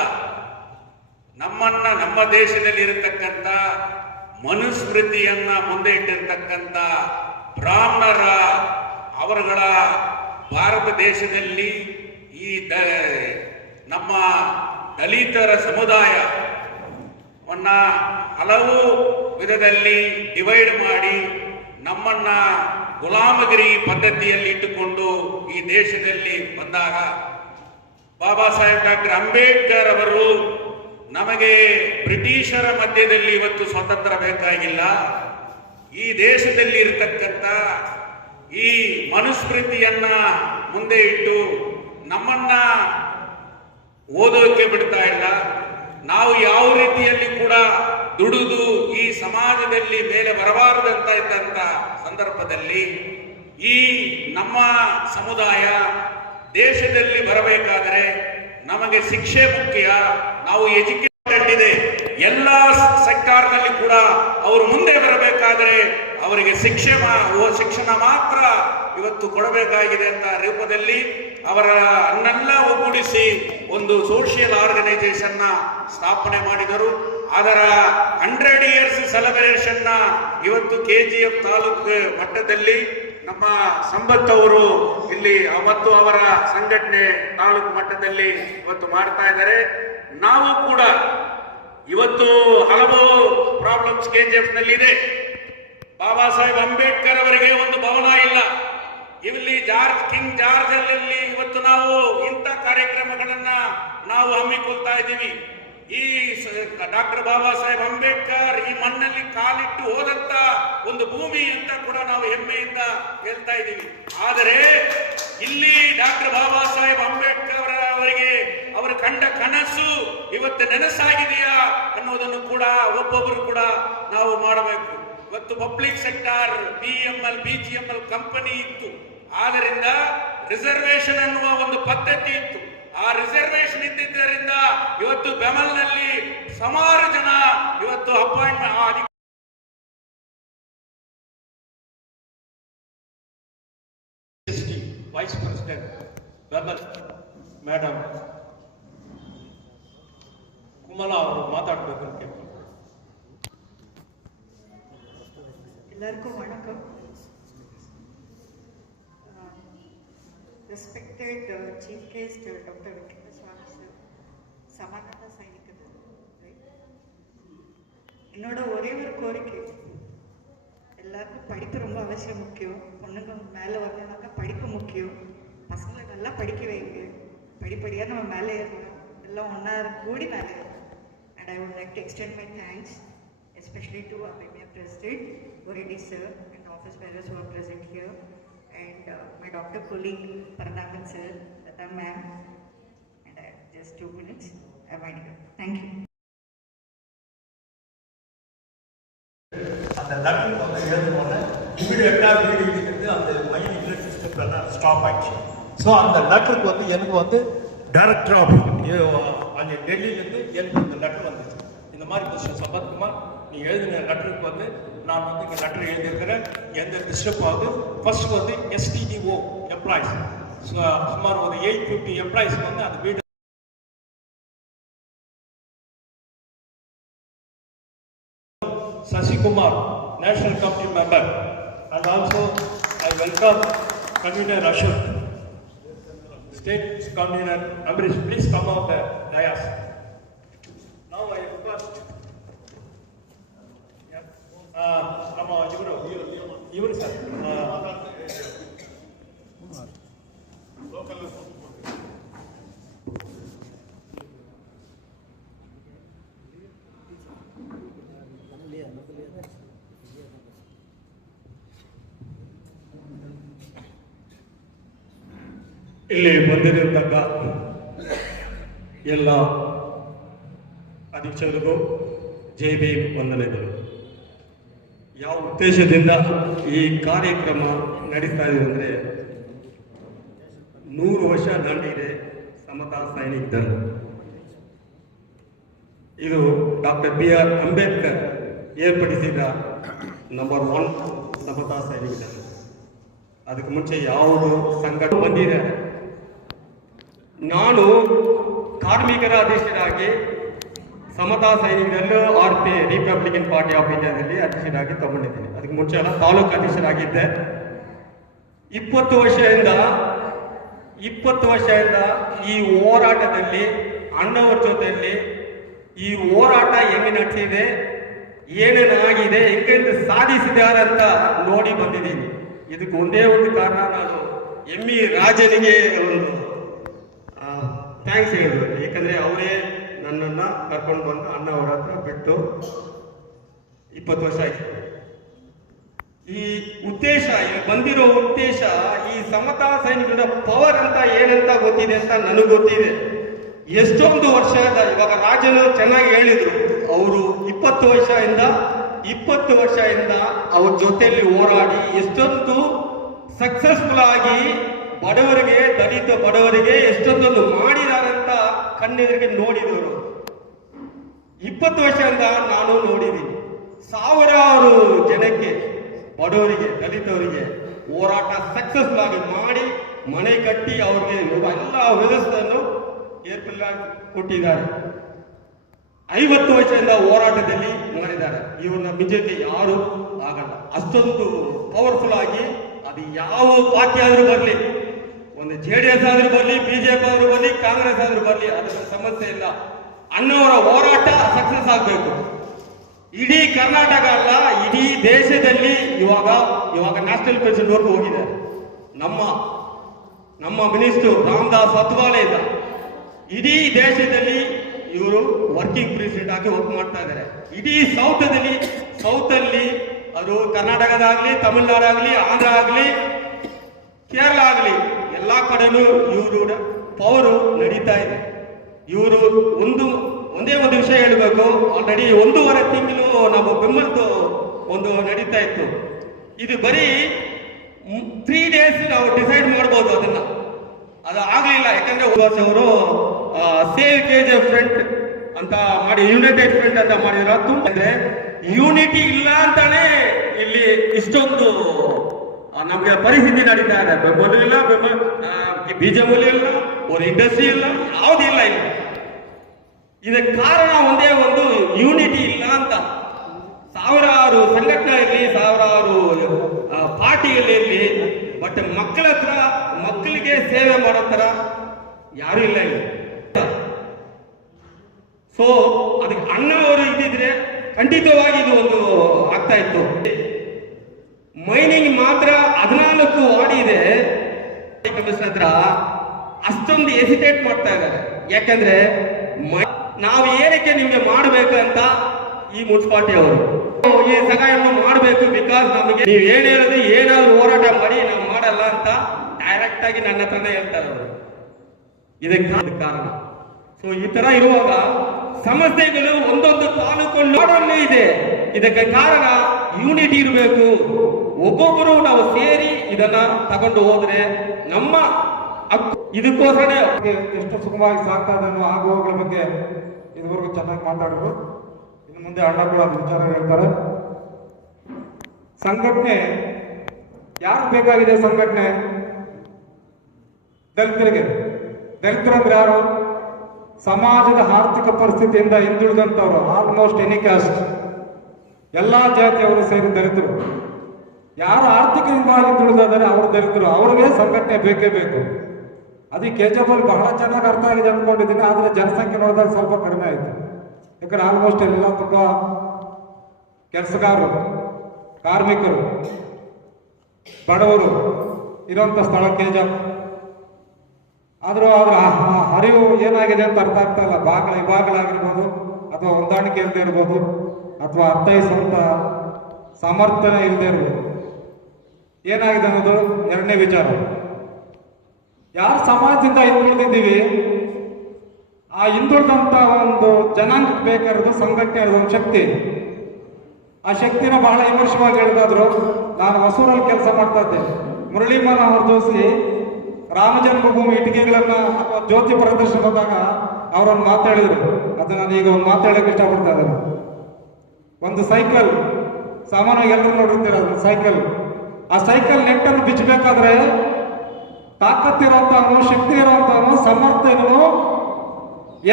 ನಮ್ಮ ದೇಶದಲ್ಲಿ ಇರತಕ್ಕಂಥ ಮನುಸ್ಮೃತಿಯನ್ನ ಮುಂದೆ ಇಟ್ಟಿರ್ತಕ್ಕಂಥ ಬ್ರಾಹ್ಮಣರ ಅವರುಗಳ ಭಾರತ ದೇಶದಲ್ಲಿ ಈ ನಮ್ಮ ದಲಿತರ ಸಮುದಾಯವನ್ನ ಹಲವು ವಿಧದಲ್ಲಿ ಡಿವೈಡ್ ಮಾಡಿ ನಮ್ಮನ್ನ ಗುಲಾಮಗಿರಿ ಪದ್ಧತಿಯಲ್ಲಿ ಇಟ್ಟುಕೊಂಡು ಈ ದೇಶದಲ್ಲಿ ಬಂದಾಗ ಬಾಬಾ ಸಾಹೇಬ್ ಡಾಕ್ಟರ್ ಅಂಬೇಡ್ಕರ್ ಅವರು ನಮಗೆ ಬ್ರಿಟಿಷರ ಮಧ್ಯದಲ್ಲಿ ಇವತ್ತು ಸ್ವಾತಂತ್ರ್ಯ ಬೇಕಾಗಿಲ್ಲ, ಈ ದೇಶದಲ್ಲಿ ಇರತಕ್ಕಂಥ ಈ ಮನುಸ್ಮೃತಿಯನ್ನ ಮುಂದೆ ಇಟ್ಟು ನಮ್ಮನ್ನ ಓದೋಕೆ ಬಿಡ್ತಾ ಇಲ್ಲ. ನಾವು ಯಾವ ರೀತಿಯಲ್ಲಿ ಕೂಡ ದುಡಿದು ಈ ಸಮಾಜದಲ್ಲಿ ಮೇಲೆ ಬರಬಾರದಂತ ಇದ್ದಂತ ಸಂದರ್ಭದಲ್ಲಿ ಈ ನಮ್ಮ ಸಮುದಾಯ ದೇಶದಲ್ಲಿ ಬರಬೇಕಾದರೆ ನಮಗೆ ಶಿಕ್ಷೆ ಮುಖ್ಯ. ನಾವು ಎಜುಕೇಟೆಡ್ ಇದೆ, ಎಲ್ಲ ಸೆಕ್ಟಾರ್ನಲ್ಲಿ ಕೂಡ ಅವರು ಮುಂದೆ ಬರಬೇಕಾದರೆ ಅವರಿಗೆ ಶಿಕ್ಷಣ ಮಾತ್ರ ಇವತ್ತು ಕೊಡಬೇಕಾಗಿದೆ ಅಂತ ರೂಪದಲ್ಲಿ ಅವರನ್ನೆಲ್ಲ ಒಗ್ಗೂಡಿಸಿ ಒಂದು ಸೋಷಿಯಲ್ ಆರ್ಗನೈಸೇಷನ್ ಸ್ಥಾಪನೆ ಮಾಡಿದರು. ಅದರ 100 ಇಯರ್ಸ್ ಸೆಲೆಬ್ರೇಷನ್ ಇವತ್ತು KGF ತಾಲೂಕು ಮಟ್ಟದಲ್ಲಿ ನಮ್ಮ ಸಂಪತ್ ಅವರು ಇಲ್ಲಿ ಮತ್ತು ಅವರ ಸಂಘಟನೆ ತಾಲೂಕು ಮಟ್ಟದಲ್ಲಿ ಇವತ್ತು ಮಾಡ್ತಾ ಇದ್ದಾರೆ. ನಾವು ಕೂಡ ಇವತ್ತು ಹಲವು ಪ್ರಾಬ್ಲಮ್ಸ್ KGF ನಲ್ಲಿ ಇದೆ. ಬಾಬಾ ಸಾಹೇಬ್ ಅಂಬೇಡ್ಕರ್ ಅವರಿಗೆ ಒಂದು ಭವನ ಇಲ್ಲ. ಇಲ್ಲಿ ಕಿಂಗ್ ಜಾರ್ಜ್ ಅಲ್ಲಿ ಇವತ್ತು ನಾವು ಇಂಥ ಕಾರ್ಯಕ್ರಮಗಳನ್ನ ನಾವು ಹಮ್ಮಿಕೊಳ್ತಾ ಇದ್ದೀವಿ. ಈ ಡಾಕ್ಟರ್ ಬಾಬಾ ಸಾಹೇಬ್ ಅಂಬೇಡ್ಕರ್ ಈ ಮಣ್ಣಲ್ಲಿ ಕಾಲಿಟ್ಟು ಹೋದಂತ ಒಂದು ಭೂಮಿ ಅಂತ ಕೂಡ ನಾವು ಹೆಮ್ಮೆಯಿಂದ ಹೇಳ್ತಾ ಇದ್ದೀವಿ. ಆದರೆ ಇಲ್ಲಿ ಡಾಕ್ಟರ್ ಬಾಬಾ ಸಾಹೇಬ್ ಅಂಬೇಡ್ಕರ್ ಅವರಿಗೆ ಅವರು ಕಂಡ ಕನಸು ಇವತ್ತು ನೆನಸಾಗಿದೆಯಾ ಅನ್ನೋದನ್ನು ಕೂಡ ಒಬ್ಬೊಬ್ಬರು ಕೂಡ ನಾವು ಮಾಡಬೇಕು. ಇವತ್ತು public sector PML BGML company ಇತ್ತು, ಆದ್ದರಿಂದ ರಿಸರ್ವೇಶನ್ ಅನ್ನುವ ಒಂದು ಪದ್ಧತಿ ಇತ್ತು. ಆ ರಿಸರ್ವೇಶನ್ ಇದ್ದಿದ್ದರಿಂದ ಇವತ್ತು ಬೆಮಲ್ನಲ್ಲಿ ಸುಮಾರು ಜನ ಇವತ್ತು appointment vice president BEML madam Kumala ಅವರು ಮಾತಾಡಬೇಕಂತ. எல்லாருக்கும் வணக்கம். Respected chief guest doctor Venkateswaran sir, சமாதான சைனிகர், என்னோட ஒரே ஒரு கோரிக்கை, எல்லாருக்கும் படிப்பு ரொம்ப அவசியம் முக்கியம். பொண்ணுங்க மேலே வரணும்னாக்கா படிப்பு முக்கியம். பசங்களை நல்லா படிக்க வைங்க. படிப்படியாக நம்ம மேலே ஏறணும். எல்லாம் ஒன்றா கூடி மேலே ஏறணும். And I would like to extend my thanks especially to our Premier President, Reddy sir, and office bearers who are present here, and my doctor colleague, Paranathan sir, Lata ma'am, and I have just 2 minutes. I'm winding up. Thank you. அந்த letter வந்து எழுதுனோடனே இமீடியட்டாக வீடு அந்த mind blood system எல்லாம் stop ஆயிடுச்சு. So அந்த லெட்டருக்கு வந்து எனக்கு வந்து டைரக்டர் ஆஃப் அங்கே டெல்லியிலேருந்து எனக்கு இந்த லெட்டர் வந்துச்சு. இந்த மாதிரி கொஸ்டின் சம்பந்தமாக நீ எழுதின லெட்டருக்கு வந்து நான் வந்து இங்கே லெட்டர் எழுதியிருக்கிறேன், எந்த டிஸ்டர்ப் ஆகுது. ஃபர்ஸ்ட் வந்து STDO எம்ப்ளாயிஸ் சுமார் ஒரு 850 எம்ப்ளாயிஸ்க்கு வந்து அந்த வீடு Sasikumar, National Committee member, and also I welcome Convener Ashok, State Convener Amrish. Please come out the dais. Now I request Ivaru sir. ಇಲ್ಲಿ ಬಂದಿರತಕ್ಕ ಎಲ್ಲ ಅಧ್ಯಕ್ಷರಿಗೂ ಜೈ ಭೀಮ್ ವಂದನೆಗಳು. ಯಾವ ಉದ್ದೇಶದಿಂದ ಈ ಕಾರ್ಯಕ್ರಮ ನಡೀತಾ ಇದೆ ಅಂದರೆ 100 ವರ್ಷ ದಾಂಡಿದೆ ಸಮತಾ ಸೈನಿಕ್ ದಳ. ಇದು ಡಾಕ್ಟರ್ BR ಅಂಬೇಡ್ಕರ್ ಏರ್ಪಡಿಸಿದ ನಂಬರ್ 1 ಸಮತಾ ಸೈನಿಕ ದಳ. ಅದಕ್ಕೆ ಮುಂಚೆ ಯಾವುದು ಸಂಘಟನೆ ಬಂದಿದೆ. ನಾನು ಕಾರ್ಮಿಕರ ಅಧ್ಯಕ್ಷರಾಗಿ ಸಮತಾ ಸೈನಿಕರಲ್ಲೂ ರಿಪಬ್ಲಿಕನ್ ಪಾರ್ಟಿ ಆಫ್ ಇಂಡಿಯಾದಲ್ಲಿ ಅಧ್ಯಕ್ಷರಾಗಿ ತಗೊಂಡಿದ್ದೀನಿ. ಅದಕ್ಕೆ ಮುಂಚೆ ಎಲ್ಲ ತಾಲೂಕು ಅಧ್ಯಕ್ಷರಾಗಿದ್ದೆ. 20 ವರ್ಷದಿಂದ ಈ ಹೋರಾಟದಲ್ಲಿ ಅಣ್ಣವರ ಜೊತೆಯಲ್ಲಿ ಈ ಹೋರಾಟ ಹೆಂಗೆ ನಡೆಸಿದೆ, ಏನೇನಾಗಿದೆ, ಹೆಂಗೆ ಸಾಧಿಸಿದ್ದಾರೆ ಅಂತ ನೋಡಿ ಬಂದಿದ್ದೀನಿ. ಇದಕ್ಕೆ ಒಂದೇ ಒಂದು ಕಾರಣ, ನಾನು ME ರಾಜನಿಗೆ ಒಂದು ಥ್ಯಾಂಕ್ಸ್ ಹೇಳಿದ್ರು. ಏಕೆಂದರೆ ಅವರೇ ನನ್ನನ್ನು ಕರ್ಕೊಂಡು ಬಂದು ಅಣ್ಣ ಅವರ ಹತ್ರ ಬಿಟ್ಟು 20 ವರ್ಷ ಆಯಿತು. ಈ ಉದ್ದೇಶ, ಇಲ್ಲಿ ಬಂದಿರೋ ಉದ್ದೇಶ, ಈ ಸಮತಾ ಸೈನಿಕರ ಪವರ್ ಅಂತ ಏನಂತ ಗೊತ್ತಿದೆ ಅಂತ ನನಗೆ ಗೊತ್ತಿದೆ. ಎಷ್ಟೊಂದು ವರ್ಷದ, ಇವಾಗ ರಾಜನು ಚೆನ್ನಾಗಿ ಹೇಳಿದ್ರು, ಅವರು 20 ವರ್ಷದಿಂದ ಅವ್ರ ಜೊತೆಯಲ್ಲಿ ಹೋರಾಡಿ ಎಷ್ಟೊಂದು ಸಕ್ಸಸ್ಫುಲ್ ಆಗಿ ಬಡವರಿಗೆ, ದಲಿತ ಬಡವರಿಗೆ ಎಷ್ಟೊಂದೊಂದು ಮಾಡಿದಾರಂತ ಕಣ್ಣೆದುರಿಗೆ ನೋಡಿದವರು. 20 ವರ್ಷದಿಂದ ನಾನು ನೋಡಿದ್ದೀನಿ. ಸಾವಿರಾರು ಜನಕ್ಕೆ, ಬಡವರಿಗೆ, ದಲಿತವರಿಗೆ ಹೋರಾಟ ಸಕ್ಸಸ್ಫುಲ್ ಆಗಿ ಮಾಡಿ ಮನೆ ಕಟ್ಟಿ ಅವ್ರಿಗೆ ಎಲ್ಲ ವ್ಯವಸ್ಥೆಯನ್ನು ಕೊಟ್ಟಿದ್ದಾರೆ. 50 ವರ್ಷದಿಂದ ಹೋರಾಟದಲ್ಲಿ ಮಾಡಿದ್ದಾರೆ. ಇವ್ರನ್ನ ಬಿಜೆಪಿ ಯಾರು ಆಗಲ್ಲ. ಅಷ್ಟೊಂದು ಪವರ್ಫುಲ್ ಆಗಿ, ಅದು ಯಾವ ಪಾರ್ಟಿ ಆದ್ರೂ ಬರಲಿ, ಒಂದು JDS ಆದ್ರೂ ಬರಲಿ, BJP ಆದ್ರೂ ಬರಲಿ, ಕಾಂಗ್ರೆಸ್ ಆದ್ರೂ ಬರಲಿ, ಅದರ ಸಮಸ್ಯೆ ಇಲ್ಲ. ಅಣ್ಣವರ ಹೋರಾಟ ಸಕ್ಸಸ್ ಆಗಬೇಕು. ಇಡೀ ಕರ್ನಾಟಕ ಅಲ್ಲ, ಇಡೀ ದೇಶದಲ್ಲಿ ಇವಾಗ ನ್ಯಾಷನಲ್ ಪ್ರೆಸಿಡೆಂಟ್ ವರ್ಗು ಹೋಗಿದೆ. ನಮ್ಮ ಮಿನಿಸ್ಟರ್ ರಾಮದಾಸ್ ಅತ್ವಾಲೆಯಿಂದ ಇಡೀ ದೇಶದಲ್ಲಿ ಇವರು ವರ್ಕಿಂಗ್ ಪ್ರೆಸಿಡೆಂಟ್ ಆಗಿ ವರ್ಕ್ ಮಾಡ್ತಾ ಇದ್ದಾರೆ. ಇಡೀ ಸೌತಲ್ಲಿ ಅದು ಕರ್ನಾಟಕದಾಗಲಿ, ತಮಿಳುನಾಡಾಗಲಿ, ಆಂಧ್ರ ಆಗಲಿ, ಕೇರಳ ಆಗಲಿ, ಎಲ್ಲ ಕಡೆನೂ ಇವರು ಪವರು ನಡೀತಾ ಇದೆ. ಇವರು ಒಂದೇ ಒಂದು ವಿಷಯ ಹೇಳಬೇಕು. ಆಲ್ರೆಡಿ 1.5 ತಿಂಗಳು ನಾವು ಬೆಂಬಲದ್ದು ಒಂದು ನಡೀತಾ ಇತ್ತು. ಇದು ಬರೀ 3 days ನಾವು ಡಿಸೈಡ್ ಮಾಡ್ಬೋದು. ಅದು ಆಗಲಿಲ್ಲ. ಯಾಕಂದ್ರೆ ಅವರು ಸೇವ್ KGF ಫ್ರಂಟ್ ಅಂತ ಮಾಡಿ, ಯುನೈಟೆಡ್ ಫ್ರಂಟ್ ಅಂತ ಮಾಡಿದ್ರು. ತುಂಬಾ ಯೂನಿಟಿ ಇಲ್ಲ ಅಂತಾನೆ ಇಲ್ಲಿ ಇಷ್ಟೊಂದು ನಮ್ಗೆ ಪರಿಸ್ಥಿತಿ ನಡೀತಾ ಇದೆ. ಬೆಂಬಲ ಇಲ್ಲ, ಬೀಜಮೂಲ ಇಲ್ಲ, ಒಂದು ಇಂಡಸ್ಟ್ರಿ ಇಲ್ಲ, ಯಾವುದಿಲ್ಲ ಇಲ್ಲ. ಇದಕ್ಕೆ ಕಾರಣ ಒಂದೇ ಒಂದು, ಯೂನಿಟಿ ಇಲ್ಲ ಅಂತ. ಸಾವಿರಾರು ಸಂಘಟನೆ ಇರಲಿ, ಸಾವಿರಾರು ಪಾರ್ಟಿಯಲ್ಲಿ ಇರಲಿ, ಬಟ್ ಮಕ್ಕಳ ಹತ್ರ ಮಕ್ಕಳಿಗೆ ಸೇವೆ ಮಾಡೋ ತರ ಯಾರು ಇಲ್ಲ ಇಲ್ಲಿ. ಸೊ ಅದಕ್ಕೆ ಅಣ್ಣ ಅವರು ಇದ್ದಿದ್ರೆ ಖಂಡಿತವಾಗಿ ಇದು ಒಂದು ಆಗ್ತಾ ಇತ್ತು. ಮೈನಿಂಗ್ ಮಾತ್ರ 14 ವಾರ್ಡ್ ಇದೆ. ಕಮಿಷನರ್ ಹತ್ರ ಅಷ್ಟೊಂದು ಎಸಿಟೇಟ್ ಮಾಡ್ತಾ ಇದ್ದಾರೆ. ಯಾಕಂದ್ರೆ ನಾವು ಏನಕ್ಕೆ ನಿಮ್ಗೆ ಮಾಡಬೇಕಂತ ಈ ಮುನ್ಸಿಪಾಲಿಟಿ ಅವರು ಈ ಸಹಾಯವನ್ನು ಮಾಡಬೇಕು. ಬಿಕಾಸ್ ನಮಗೆ ನೀವು ಏನ್ ಹೇಳೋದು ಏನಾದ್ರು ಹೋರಾಟ ಮಾಡಿ ನಾವು ಮಾಡಲ್ಲ ಅಂತ ಡೈರೆಕ್ಟ್ ಆಗಿ ನನ್ನ ಹತ್ರನೇ ಹೇಳ್ತಾರೆ ಅವರು. ಇದಕ್ಕೆ ಕಾರಣ. ಸೊ ಈ ತರ ಇರುವಾಗ ಸಮಸ್ಯೆಗಳು ಒಂದೊಂದು ತಾಲೂಕು ಇದೆ. ಇದಕ್ಕೆ ಕಾರಣ ಯೂನಿಟಿ ಇರಬೇಕು. ಒಬ್ಬೊಬ್ಬರು ನಾವು ಸೇರಿ ಇದನ್ನ ತಗೊಂಡು ಹೋದ್ರೆ ನಮ್ಮ ಇದಕ್ಕೋಸ್ಕರ ಎಷ್ಟು ಸುಖವಾಗಿ ಸಾಗ್ತಾ ಇದೆ ಅನ್ನೋ ಆಗುವಗಳ ಬಗ್ಗೆ ಇದುವರೆಗೂ ಚೆನ್ನಾಗಿ ಮಾತಾಡಿದ್ರು. ಇನ್ನು ಮುಂದೆ ಅಣ್ಣ ಕೂಡ ಅದು ವಿಚಾರ ಹೇಳ್ತಾರೆ. ಸಂಘಟನೆ ಯಾರು ಬೇಕಾಗಿದೆ? ಸಂಘಟನೆ ದಲಿತರಿಗೆ. ದಲಿತರಂದ್ರೆ ಯಾರು? ಸಮಾಜದ ಆರ್ಥಿಕ ಪರಿಸ್ಥಿತಿಯಿಂದ ಹಿಂದುಳಿದಂಥವ್ರು. ಆಲ್ಮೋಸ್ಟ್ ಎನಿ ಕಾಸ್ಟ್, ಎಲ್ಲಾ ಜಾತಿಯವರು ಸೇರಿ ದಲಿತರು. ಯಾರು ಆರ್ಥಿಕದಿಂದ ಹಿಂದುಳಿದಾರೆ ಅವರು ದಲಿತರು. ಅವ್ರಿಗೆ ಸಂಘಟನೆ ಬೇಕೇ ಬೇಕು. ಅದಕ್ಕೆ ಕೆಜಬಲ್ ಬಹಳ ಚೆನ್ನಾಗಿ ಅರ್ಥ ಆಗಿದೆ ಅಂದ್ಕೊಂಡಿದ್ದೀನಿ. ಆದರೆ ಜನಸಂಖ್ಯೆ ನೋಡಿದಾಗ ಸ್ವಲ್ಪ ಕಡಿಮೆ ಆಯಿತು. ಯಾಕಂದ್ರೆ ಆಲ್ಮೋಸ್ಟ್ ಎಲ್ಲ ತುಂಬ ಕೆಲಸಗಾರರು, ಕಾರ್ಮಿಕರು, ಬಡವರು ಇರುವಂಥ ಸ್ಥಳ ಕೆಜಬ್. ಆದರೂ ಅದರ ಅರಿವು ಏನಾಗಿದೆ ಅಂತ ಅರ್ಥ ಆಗ್ತಾ ಇಲ್ಲ. ವಿಭಾಗಗಳಾಗಿರ್ಬೋದು, ಅಥವಾ ಹೊಂದಾಣಿಕೆ ಇಲ್ಲದೆ ಇರ್ಬೋದು, ಅಥವಾ ಅರ್ಥೈಸುವಂಥ ಸಾಮರ್ಥ್ಯ ಇಲ್ಲದೆ ಇರ್ಬೋದು. ಏನಾಗಿದೆ ಅನ್ನೋದು ಎರಡನೇ ವಿಚಾರ. ಯಾರು ಸಮಾಜದಿಂದ ಹಿಂದುಳಿದಿದ್ದೀವಿ, ಆ ಹಿಂದುಳಿದಂಥ ಒಂದು ಜನಾಂಗಕ್ಕೆ ಬೇಕಾಗಿರೋದು ಸಂಘಟನೆ, ಒಂದು ಶಕ್ತಿ. ಆ ಶಕ್ತಿನ ಬಹಳ ವಿಮರ್ಶವಾಗಿ ಹೇಳಿದಾದ್ರು. ನಾನು ಹೊಸೂರಲ್ಲಿ ಕೆಲಸ ಮಾಡ್ತಾ ಇದ್ದೆ. ಮುರಳಿ ಮನೋಹರ್ ಜೋಶಿ ರಾಮ ಜನ್ಮಭೂಮಿ ಇಟ್ಟಿಗೆಗಳನ್ನ ಅಥವಾ ಜ್ಯೋತಿ ಪ್ರದರ್ಶನ ಹೋದಾಗ ಅವರನ್ನು ಮಾತಾಡಿದ್ರು. ಅದು ನಾನು ಈಗ ಒಂದು ಮಾತಾಡೋಕೆ ಇಷ್ಟಪಡ್ತಾ ಇದ್ದೇನೆ. ಒಂದು ಸೈಕಲ್, ಸಾಮಾನ್ಯವಾಗಿ ಎಲ್ಲರೂ ನೋಡಿರ್ತೀರ ಅದು ಸೈಕಲ್. ಆ ಸೈಕಲ್ ನೆಟ್ಟನ್ನು ಬಿಚ್ಚಬೇಕಾದ್ರೆ ತಾಕತ್ತಿರುವಂತವನು, ಶಕ್ತಿ ಇರುವಂತವನು, ಸಮರ್ಥನು